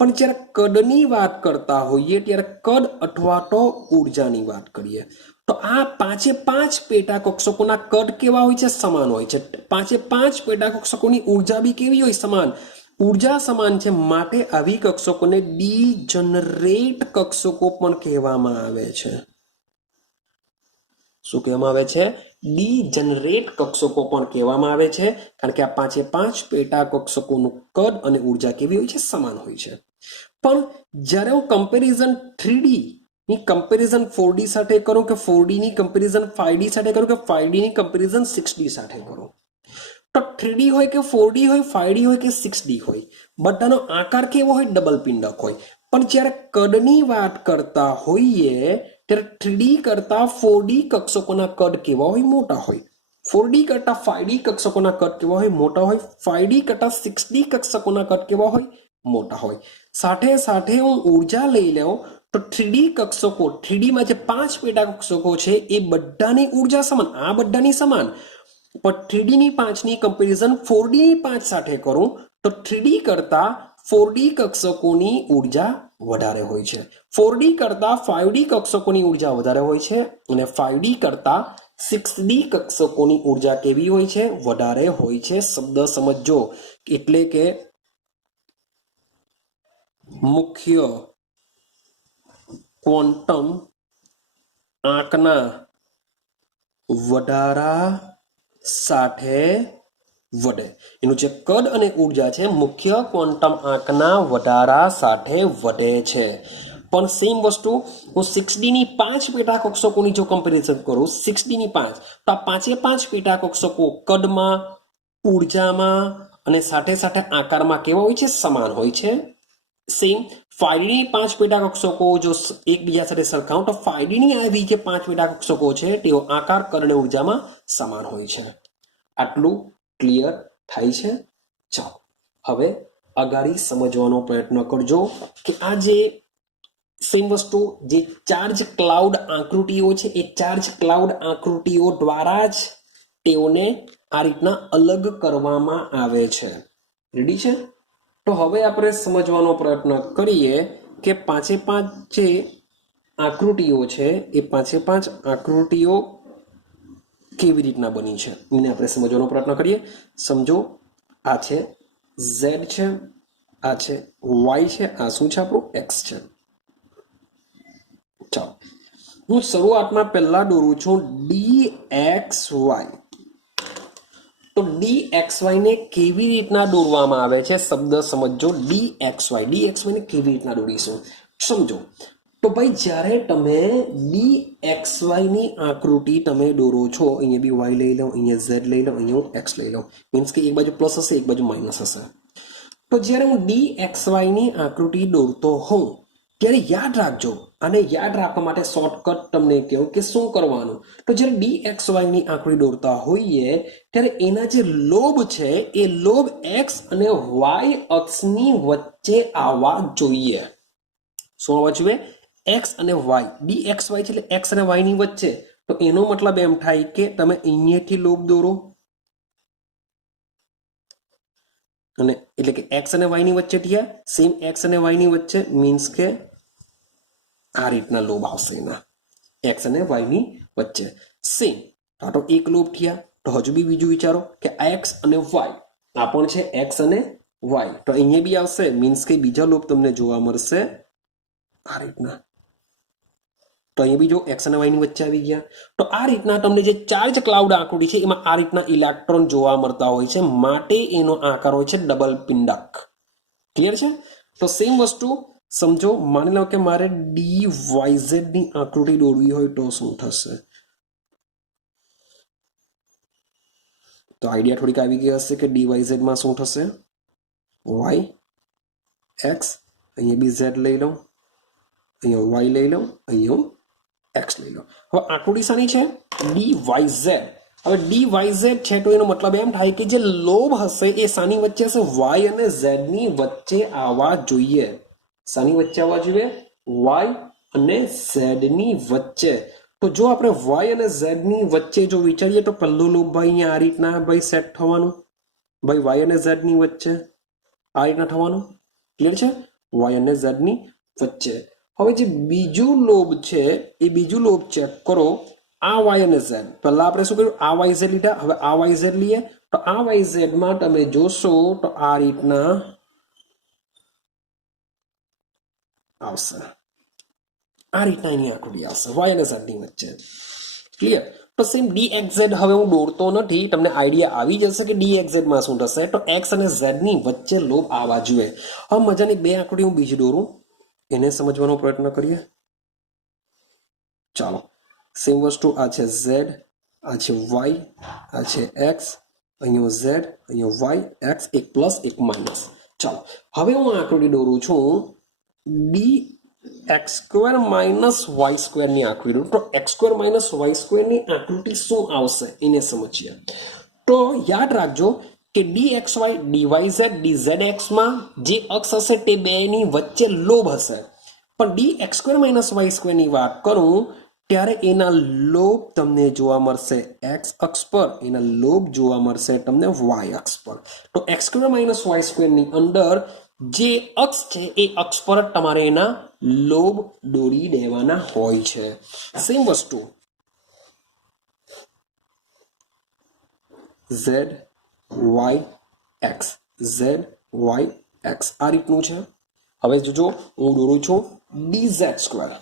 પણ જ્યારે કદની વાત કરતા હોઈએ ત્યારે કદ અથવા તો ઉર્જાની વાત કરીએ તો આ 5 પેટા કક્ષકોના કદ કેવા હોય છે? સમાન હોય છે. 5 પેટા કક્ષકોની ઉર્જા બી કેવી હોય? સમાન. ઉર્જા સમાન છે, માટે આવી કક્ષકોને ડીજનરેટ કક્ષકો પણ કહેવામાં આવે છે. શું કહેવામાં આવે છે? ડીજનરેટ કક્ષકો પણ કહેવામાં આવે છે, કારણ કે આ 5 પેટા કક્ષકોનું કદ અને ઉર્જા કેવી હોય છે? સમાન હોય છે. પણ જ્યારે હું કમ્પેરિઝન 3D ની કમ્પેરિઝન 4D સાથે કરું, કે 4D ની કમ્પેરિઝન 5D સાથે કરું, કે 5D ની કમ્પેરિઝન 6D સાથે કરું, તો 3D હોય કે 4D હોય, 5D હોય કે 6D હોય, બધાનો આકાર કેવો હોય? ડબલ પિંડક હોય. પણ જ્યારે કદની વાત કરતા હોઈએ ત્યારે 3D કરતા 4D કક્ષકોના કદ કેવા હોય? મોટા હોય. 4D કરતા 5D કક્ષકોના કદ કેવા હોય? મોટા હોય. 5D કરતા 6D કક્ષકોના કદ કેવા હોય? મોટા હોય. સાથે સાથે હું ઉર્જા લઈ લઉં તો 3D કક્ષકો, 3D માં જે 5 પેટા કક્ષકો છે એ બધાની ઉર્જા સમાન, આ બધાની સમાન. પણ 3D ની 5 ની કમ્પેરિઝન 4D ની 5 સાથે કરું તો 3D કરતા 4D કક્ષકોની ઉર્જા વધારે હોય છે. 4D કરતા 5D કક્ષકોની ઉર્જા વધારે હોય છે, અને 5D કરતા 6D કક્ષકોની ઉર્જા કેવી હોય છે? વધારે હોય છે. શબ્દ સમજો, એટલે કે મુખ્ય ક્વોન્ટમ આંકના વધારા સાથે વધે. એનું જે કદ અને ઉર્જા છે મુખ્ય ક્વોન્ટમ આંકના વધારા સાથે વધે છે. પણ સેમ વસ્તુ હું 6D ની 5 પેટા કક્ષકોની જો કમ્પેરિઝન કરું, 6D ની 5, તો આ 5 પેટા કક્ષકો કદમાં, ઉર્જામાં અને સાથે સાથે આકારમાં કેવા હોય છે? સમાન હોય છે. સેમ 5D ની 5 પેટા કક્ષકો જો એકબીજા સાથે સરખાવું તો 5D ની આવી જે 5 પેટા કક્ષકો છે તેઓ આકાર, કદ અને ઉર્જામાં સમાન હોય છે. આટલું ક્લિયર થાય છે? ચાલો હવે અગાડી સમજવાનો પ્રયત્ન કરજો કે આ જે સેમ વસ્તુ જે ચાર્જ ક્લાઉડ આકૃતિઓ છે એ ચાર્જ ક્લાઉડ આકૃતિઓ દ્વારા જ તેઓને આ રીતના અલગ કરવામાં આવે છે. રેડી છે? તો હવે આપણે સમજવાનો પ્રયત્ન કરીએ કે પાંચે પાંચ જે આકૃતિઓ છે એ પાંચે પાંચ આકૃતિઓ કેવી રીતના બની છે એને આપણે સમજવાનો પ્રયત્ન કરીએ. સમજો આ છે ઝેડ છે, આ છે વાય છે, આ શું છે આપણું એક્સ છે. ચાલો હું શરૂઆતમાં પહેલા દોરું છું DXY. તો DXY ને કેવી રીતના દોરવામાં આવે છે શબ્દ સમજો. DXY ને કેવી રીતના દોરીશું સમજો. તો ભાઈ જ્યારે તમે DXY ની આકૃતિ તમે દોરો છો, અહીંયા બી Y લઈ લો, અહીંયા Z લઈ લો, અહીંયા હું X લઈ લો, મીન્સ કે એક બાજુ પ્લસ હશે એક બાજુ માઇનસ હશે. તો જ્યારે હું DXY ની આકૃતિ દોરતો હોઉં ત્યારે યાદ રાખજો, અને યાદ રાખવા માટે શોર્ટકટ તમને કહું કે શું કરવાનું. તો જ્યારે DXY ની આકૃતિ દોરતા હોઈએ ત્યારે એના જે લોબ છે એ લોબ X અને Y અક્ષની વચ્ચે આવવા જોઈએ. શું આવવા જોઈએ? X અને Y. DXY છે એટલે X અને Y ની વચ્ચે. તો એનો મતલબ એમ થાય કે તમે અહીંયાથી લોબ દોરો, અને એટલે કે X અને Y ની વચ્ચે થયા, સેમ X અને Y ની વચ્ચે, મીન્સ કે આ રીતના લોબ આવશે એના X અને Y ની વચ્ચે. સેમ તો એક લોબ થયા. તો હજુ બી બીજું વિચારો કે X અને Y, આ પણ છે X અને Y, તો અહીંયા બી આવશે, મીન્સ કે બીજા લોબ તમને જોવા મળશે આ રીતના. તો અહીંયા બી જો X અને Y ની વચ્ચે આવી ગયા. તો આ રીતના તમને જે ચાર્જ ક્લાઉડ આકૃતિ છે એમાં આ રીતના ઇલેક્ટ્રોન જોવા મળતા હોય છે, માટે એનો આકાર હોય છે ડબલ પિંડક. ક્લિયર છે? તો સેમ વસ્તુ સમજો, માની લો કે મારે DYZ ની આકૃતિ દોરવી હોય તો શું થશે? તો આઈડિયા થોડીક આવી ગઈ હશે કે DYZ માં શું થશે? Y X, અહીંયા બી Z લઈ લઉં, અહીંયા Y લઈ લઉં, અહીંયા X લઈ લઉં. હવે આકૃતિ શાની છે? DYZ. હવે DYZ છે તો એનો મતલબ એમ થાય કે જે લોબ હશે એ શાની વચ્ચે હશે? Y અને Z ની વચ્ચે આવવા જોઈએ. શાની વચ્ચે આવવા જોઈએ? Y અને Z ની વચ્ચે. તો જો આપણે Y અને Z ની વચ્ચે જો વિચારીએ તો પહેલો લોબ ભાઈ અહીંયા આ રીતના ભાઈ સેટ થવાનું, ભાઈ Y અને Z ની વચ્ચે આ રીતના થવાનું. ક્લિયર છે? Y અને Z ની વચ્ચે. હવે જે બીજું લોબ છે એ બીજું લોબ ચેક કરો. આ Y અને Z, પહેલા આપણે શું કર્યું? આ YZ લીધા, હવે આ YZ લઈએ. તો આ YZ માં તમે જોશો તો આ રીતના આવશે, આ રીતના એની આકૃતિ આવશે Y અને Z ની વચ્ચે. ક્લિયર? તો સેમ DXZ હવે હું દોરતો નથી, તમને આઈડિયા આવી જશે કે DXZ માં શું થશે. તો X અને Z ની વચ્ચે લોબ આવવા જોઈએ. હવે મજાની બે આકૃતિ હું બીજી દોરું, એને સમજવાનો પ્રયત્ન કરીએ. ચાલો સેમ વસ્તુ, આ છે Z, આ છે Y, આ છે X, અહીંયા Z, અહીંયા Y, X, એક પ્લસ એક માઇનસ. ચાલો હવે હું આકૃતિ દોરું છું DX² માઇનસ Y² ની આકૃતિ. તો X² માઇનસ Y² ની આકૃતિ શું આવશે એને સમજીએ. તો યાદ રાખજો કે DXY, DYZ, DZX માં જે અક્ષ હશે તે બેની વચ્ચે લોબ હશે. પણ DX² માઇનસ Y² ની વાત કરું ત્યારે એના લોબ તમને જોવા મળશે X અક્ષ પર, એના લોબ જોવા મળશે તમને Y અક્ષ પર. તો X² માઇનસ Y² ની અંદર જે અક્ષ છે એ અક્ષ પર તમારે એના લોબ દોરી દેવાના હોય છે. સેમ વસ્તુ Z Y X, Z Y X આ રીતનું છે. હવે જોજો હું દોરું છું DZ².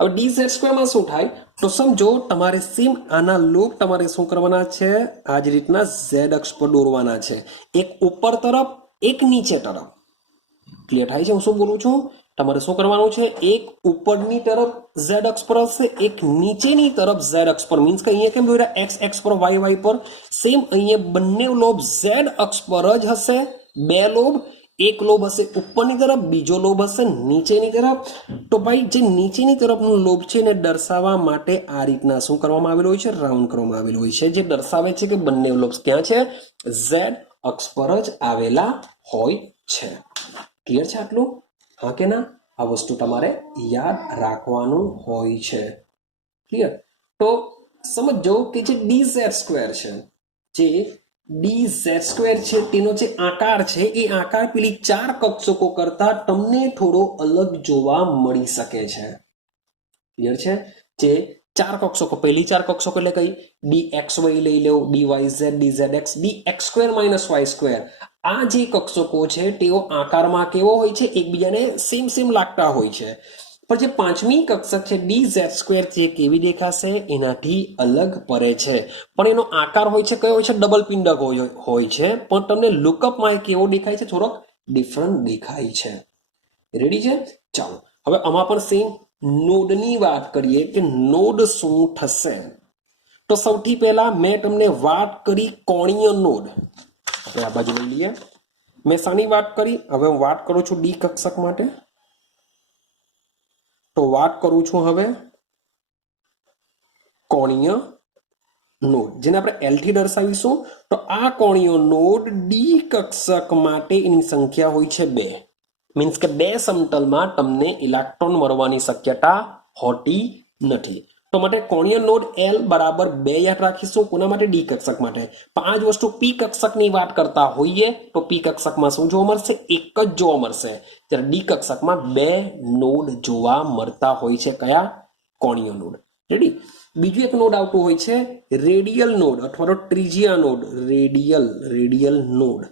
હવે DZ² માં શું થાય? તો સમજો તમારે સેમ આના લોબ તમારે શું કરવાના છે? આ જ રીતના Z અક્ષ પર દોરવાના છે, એક ઉપર તરફ એક નીચે તરફ. ક્લિયર થાય છે હું શું બોલું છું? તમારે શું કરવાનું છે? એક ઉપરની તરફ Z અક્ષ પર હશે, એક નીચેની તરફ Z અક્ષ પર. મીન્સ કે અહીંયા કેમ દોર્યા? X અક્ષ પર, Y પર. સેમ અહીંયા બંને લોબ Z અક્ષ પર જ હશે, બે લોબ. એક લોબ હશે ઉપરની તરફ, બીજો લોબ હશે નીચેની તરફ. તો ભાઈ જે નીચેની તરફનો લોબ છે એને દર્શાવવા માટે આ રીતના શું કરવામાં આવેલું હોય છે, રાઉન્ડ કરવામાં આવેલું હોય છે, જે દર્શાવે છે કે બંને લોબ્સ ક્યાં છે, ઝેડ અક્ષ પર જ આવેલા હોય છે. ક્લિયર છે આટલું? હા કે ના? આ વસ્તુ તમારે યાદ રાખવાનું હોય છે. ક્લિયર? તો સમજો કે જે ડીઝેડ સ્ક્વેર છે, જે ડીઝેડ સ્ક્વેર છે તેનો જે આકાર છે એ આકાર પેલી ચાર કક્ષકો કરતા તમને થોડો અલગ જોવા મળી શકે છે. ક્લિયર છે? જે ચાર કક્ષકો, પહેલી ચાર કક્ષકો એટલે કઈ, ડી એક્સ વાય લઈ લો, d y z, d z x, d x square minus y square. આ જે કક્ષકો છે તેઓ આકારમાં કેવો હોય છે, એકબીજાને સેમ સેમ લાગતા હોય છે. પણ જે પાંચમી કક્ષક છે ડી ઝેડ સ્ક્વેર છે કેવી દેખાશે, એનાથી અલગ પડે છે. પણ એનો આકાર હોય છે કયો હોય છે, ડબલ પિંડક હોય છે. પણ તમને લુકઅપમાં કેવો દેખાય છે, થોડોક ડિફરન્ટ દેખાય છે. રેડી છે? ચાલો હવે આમાં પણ સેમ નોડની વાત કરીએ કે નોડ શું થશે. તો સૌથી પહેલા મેં તમને વાત કરી કોણીય નોડ. આપણે આ બાજુ લઈ લઈએ. મેં શાની વાત કરી? હવે હું વાત કરું છું ડી કક્ષક માટે. તો વાત કરું છું હવે કોણીય નોડ, જેને આપણે એલ થી દર્શાવીશું. તો આ કોણીય નોડ ડી કક્ષક માટે એની સંખ્યા હોય છે 2. મીન્સ કે 2 સમતલમાં તમને ઇલેક્ટ્રોન મળવાની શક્યતા હોતી નથી. તો માટે કોણીય નોડ એલ બરાબર 2 યાદ રાખીશું. કોના માટે? ડી કક્ષક માટે. પણ આ જ વસ્તુ પી કક્ષકની વાત કરતા હોઈએ તો પી કક્ષકમાં શું જોવા મળશે? એક જ જોવા મળશે. ત્યારે ડી કક્ષકમાં 2 નોડ જોવા મળતા હોય છે. કયા? કોણીય નોડ. રેડી? બીજું એક નોડ આવતું હોય છે રેડિયલ નોડ અથવા તો ત્રિજ્યા નોડ. Radial node.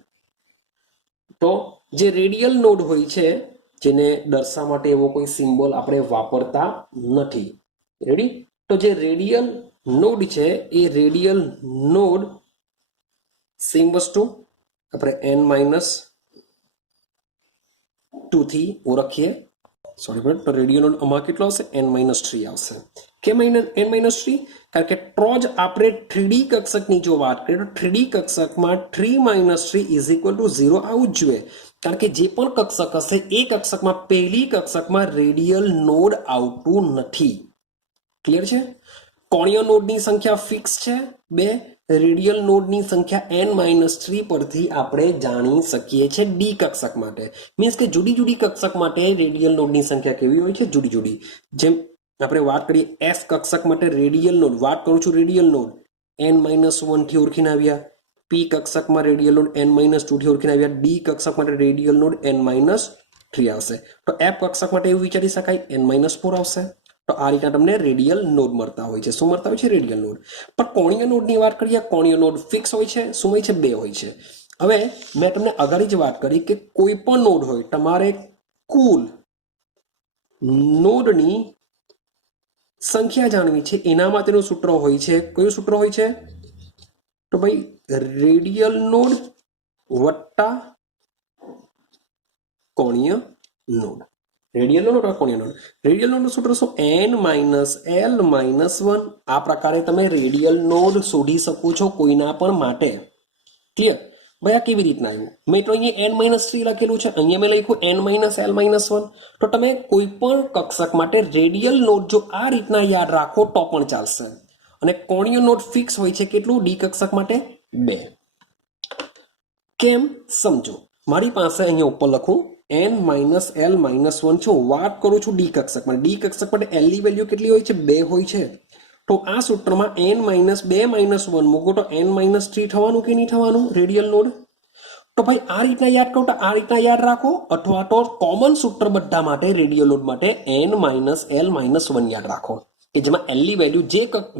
તો જે રેડિયલ નોડ હોય છે, જેને દર્શાવવા માટે એવો કોઈ સિમ્બોલ આપણે વાપરતા નથી. રેડી? તો જે રેડિયલ નોડ છે એ રેડિયલ નોડ સેમ વસ્તુ આપણે n-2 થી ઓળખીએ. સોરી બટ તો રેડિયલ નોડ આમાં કેટલો આવશે? n-3 આવશે. કેમ n-3? કારણ કે ટ્રોજ આપણે 3D કક્ષકની જો વાત કરીએ તો 3D કક્ષકમાં 3 - 3 = 0 આવવું જ જોઈએ. કારણ કે જે પણ કક્ષક હશે એ કક્ષકમાં પહેલી કક્ષકમાં રેડિયલ નોડ આવતું નથી. ક્લિયર છે? કોણીય નોડની સંખ્યા ફિક્સ છે 2. રેડિયલ નોડની સંખ્યા n-3 પરથી આપણે જાણી શકીએ છીએ ડી કક્ષક માટે. મીન્સ કે જુદી જુદી કક્ષક માટે રેડિયલ નોડની સંખ્યા કેવી હોય છે? જુદી જુદી. જેમ આપણે વાત કરીએ એસ કક્ષક માટે રેડિયલ નોડ, વાત કરું છું રેડિયલ નોડ n-1 થી ઓળખીને આવ્યા. પી કક્ષકમાં રેડિયલ નોડ n-2 થી ઓળખીને આવ્યા. ડી કક્ષક માટે રેડિયલ નોડ n-3 આવશે. તો એફ કક્ષક માટે એવું વિચારી શકાય n-4 આવશે. તો આ રીતના તમને રેડિયલ નોડ મળતા હોય છે. શું મળતા હોય છે? Radial node. પણ કોણીય નોડની વાત કરીએ, કોણીય નોડ ફિક્સ હોય છે. શું હોય છે? 2 હોય છે. હવે મેં તમને આગળ જ વાત કરી કે કોઈ પણ નોડ હોય, તમારે કુલ નોડની સંખ્યા જાણવી છે. એના માટેનું સૂત્ર હોય છે. કયું સૂત્ર હોય છે? તો ભાઈ રેડિયલ નોડ વત્તા કોણીય નોડ. રેડિયલ નોડ અથવા કોણીય નોડ. રેડિયલ નોડનું સૂત્ર શું? n-l-1. આ પ્રકારે તમે રેડિયલ નોડ શોધી શકો છો કોઈના પણ માટે. ક્લિયર? ભાઈ આ કેવી રીતના આવ્યું? મેં તો અહીંયા n-3 લખેલું છે, અહીંયા મેં લખ્યું n-l-1. તો તમે કોઈ પણ કક્ષક માટે રેડિયલ નોડ જો આ રીતના યાદ રાખો તો પણ ચાલશે. અને કોણીય નોડ ફિક્સ હોય છે કેટલું? ડી કક્ષક માટે 2. કેમ? સમજો. મારી પાસે અહીંયા ઉપર લખું n-l-1 છું. વાત કરું છું ડી કક્ષક માટે. ડી કક્ષક માટે l ની વેલ્યુ કેટલી હોય છે? 2 હોય છે. તો આ સૂત્રમાં n-2 - 1 મૂકો તો n-3 થવાનું કે નહીં થવાનું રેડિયલ નોડ? તો ભાઈ આ રીતના યાદ કરો તો આ રીતના યાદ રાખો, અથવા તો કોમન સૂત્ર બધા માટે રેડિયલ નોડ માટે n-l-1 યાદ રાખો, કે જેમાં l ની વેલ્યુ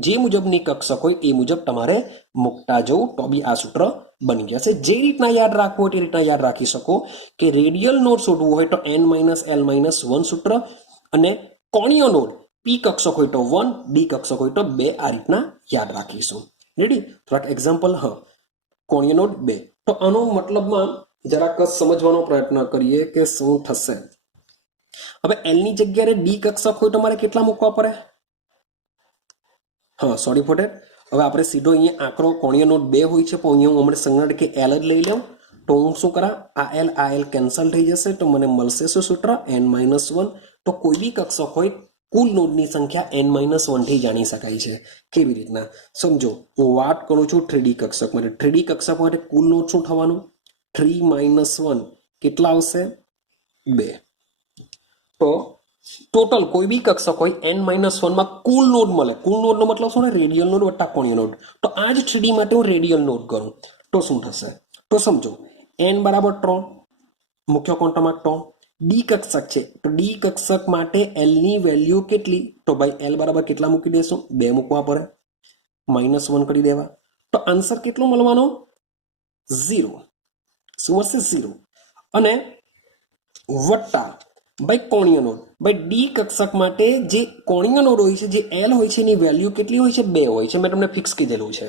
જે મુજબની કક્ષક હોય એ મુજબ તમારે મૂકતા જવું તો બી આ સૂત્ર બની જશે. જે રીતના યાદ રાખવું હોય તે રીતના યાદ રાખી શકો. કે રેડિયલ નોડ શોધવું હોય તો n-l-1 સૂત્ર, અને કોણીય નોડ પી કક્ષક હોય તો 1, ડી કક્ષક હોય તો 2. આ રીતના યાદ રાખીશું. રેડી? થોડાક એક્ઝામ્પલ. હા, કોણીય નોડ 2. તો આનો મતલબમાં જરાક સમજવાનો પ્રયત્ન કરીએ કે શું થશે. હવે એલ ની જગ્યાએ ડી કક્ષક હોય તો મારે કેટલા મૂકવા પડે? હા, સોરી ફોર ધેટ. હવે આપણે સીધો અહીંયા આંકડો કોણીય નોડ 2 હોય છે, પણ અહીંયા હું હમણાં સંજ્ઞા તરીકે એલ જ લઈ લઉં. તો હું શું કરા, આ એલ કેન્સલ થઈ જશે તો મને મળશે શું સૂત્ર, n-1. તો કોઈ બી કક્ષક હોય કુલ નોડની સંખ્યા n-1 થી જાણી શકાય છે. કેવી રીતના સમજો, હું વાત કરું છું 3D કક્ષક માટે. 3D કક્ષક માટે કુલ નોડ શું થવાનું, 3-1 કેટલા આવશે, 2. તો ટોટલ કોઈ બી કક્ષક હોય n-1 માં કુલ નોડ મળે. કુલ નોડનો મતલબ શું, રેડિયલ નોડ વત્તા કોણીય નોડ. તો આ જ 3D માટે હું રેડિયલ નોડ કરું તો શું થશે, તો સમજો n બરાબર 3, મુખ્ય ક્વોન્ટમ 3. ડી કક્ષક છે તો ડી કક્ષક માટે એલ ની વેલ્યુ કેટલી, તો ભાઈ એલ બરાબર કેટલા મૂકી દેશું, 2 મૂકવા પડે, -1 કરી દેવા. તો આન્સર કેટલો મળવાનો, 0. શું મળશે, 0. અને વત્તા ભાઈ કોણીય નોડ. ભાઈ ડી કક્ષક માટે જે કોણીય નોડ હોય છે, જે એલ હોય છે, એની વેલ્યુ કેટલી હોય છે, 2 હોય છે. મેં તમને ફિક્સ કીધેલું છે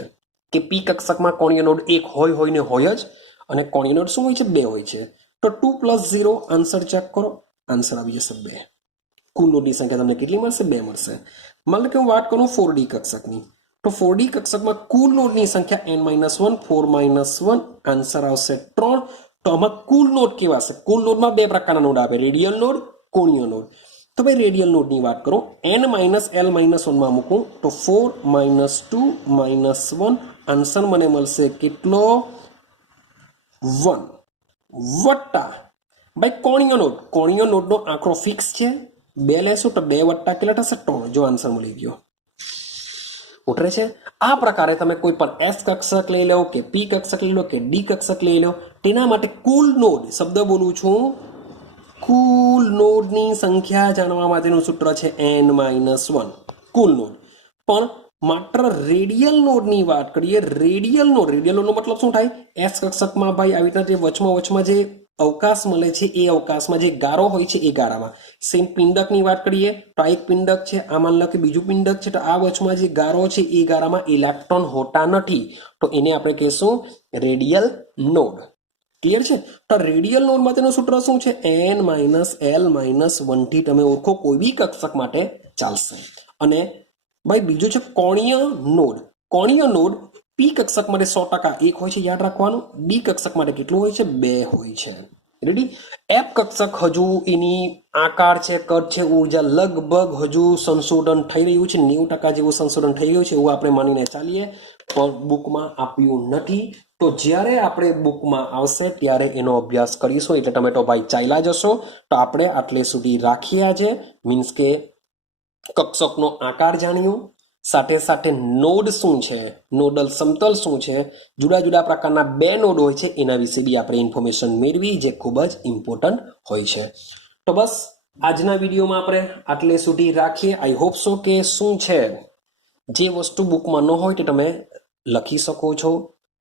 કે પી કક્ષકમાં કોણીય નોડ 1 હોય ને હોય જ, અને કોણીય નોડ શું હોય છે, 2 હોય છે. તો 2 + 0 આન્સર ચેક કરો, આન્સર આવી જશે 2. કુલ નોડની સંખ્યા તમને કેટલી મળશે, 2 મળશે. માનો કે હું વાત કરું 4D કક્ષકની, તો 4D કક્ષકમાં કુલ નોડની સંખ્યા n-1, 4-1, આન્સર આવશે 3. તો આમાં કુલ નોડ કેવા છે, કુલ નોડમાં 2 પ્રકારના નોડ આવે, રેડિયલ નોડ, કોણીય નોડ. તો ભાઈ રેડિયલ નોડની વાત કરો, n-l-1 માં મૂકું તો 4 - 2 - 1, આન્સર મને મળશે કેટલો, 1. વત્તા ભાઈ કોણીય નોડનો આંકડો ફિક્સ છે, 2 લેશું તો 2 વત્તા કેટલા થશે, 3. જો આન્સર મળી ગયો, ઉતરે છે. આ પ્રકારે તમે કોઈ પણ એસ કક્ષક લઈ લો કે પી કક્ષક લઈ લો કે ડી કક્ષક લઈ લો, તેના માટે કુલ નોડ, શબ્દ બોલું છું, કુલ નોડની સંખ્યા જાણવા માટેનું સૂત્ર છે n-1, કુલ નોડ. પણ માત્ર રેડિયલ નોડની વાત કરીએ, રેડિયલ નોડનો મતલબ શું થાય, એસ કક્ષકમાં ભાઈ આવી રીતના જે વચમાં જે અવકાશ મળે છે, એ અવકાશમાં જે ગારો હોય છે, એ ગારામાં સેમ પિંડકની વાત કરીએ તો આ એક પિંડક છે, આ માન લો કે બીજું પિંડક છે, તો આ વચમાં જે ગારો છે, એ ગારામાં ઇલેક્ટ્રોન હોતા નથી, તો એને આપણે કહીશું રેડિયલ નોડ. ક્લિયર છે. તો રેડિયલ નોડ માટેનું સૂત્ર શું છે, n-l-1 થી તમે ઓળખો કોઈ બી કક્ષક માટે ચાલશે. અને ભાઈ બીજું છે કોણીય નોડ. પી કક્ષક માટે 100% 1 હોય છે, યાદ રાખવાનું. ડી કક્ષક માટે કેટલું હોય છે, 2 હોય છે. રેડી. એફ કક્ષક હજુ એની આકાર છે, કદ છે, ઉર્જા લગભગ હજુ સંશોધન થઈ રહ્યું છે, 90% જેવું સંશોધન થઈ ગયું છે એવું આપણે માનીને ચાલીએ, પણ બુકમાં આપ્યું નથી. તો જ્યારે આપણે બુકમાં આવશે ત્યારે એનો અભ્યાસ કરીશું. એટલે તમે તો ભાઈ ચાલ્યા જશો. તો આપણે આટલે સુધી રાખીએ આજે, મીન્સ કે કક્ષકનો આકાર જાણ્યો, સાથે સાથે નોડ શું છે, નોડલ સમતલ શું છે, જુદા જુદા પ્રકારના 2 નોડ હોય છે, એના વિશે બી આપણે ઇન્ફોર્મેશન મેળવી, જે ખૂબ જ ઇમ્પોર્ટન્ટ હોય છે. તો બસ આજના વિડીયોમાં આપણે આટલે સુધી રાખીએ. આઈ હોપ સો કે શું છે, જે વસ્તુ બુકમાં ન હોય તે તમે લખી શકો છો,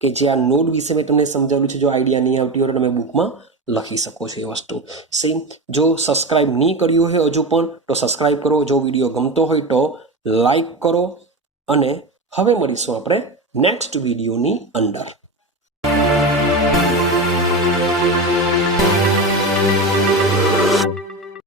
કે જે આ નોડ વિશે મેં તમને સમજાવ્યું છે, જો આઈડિયા નહીં આવતી હોય તો તમે બુકમાં લખી શકો છો એ વસ્તુ. સેમ જો સબસ્ક્રાઇબ નહીં કર્યું હોય હજુ પણ તો સબસ્ક્રાઇબ કરો. જો વિડીયો ગમતો હોય તો લાઈક કરો. અને હવે મળીશું આપણે નેક્સ્ટ વિડીયોની અંદર.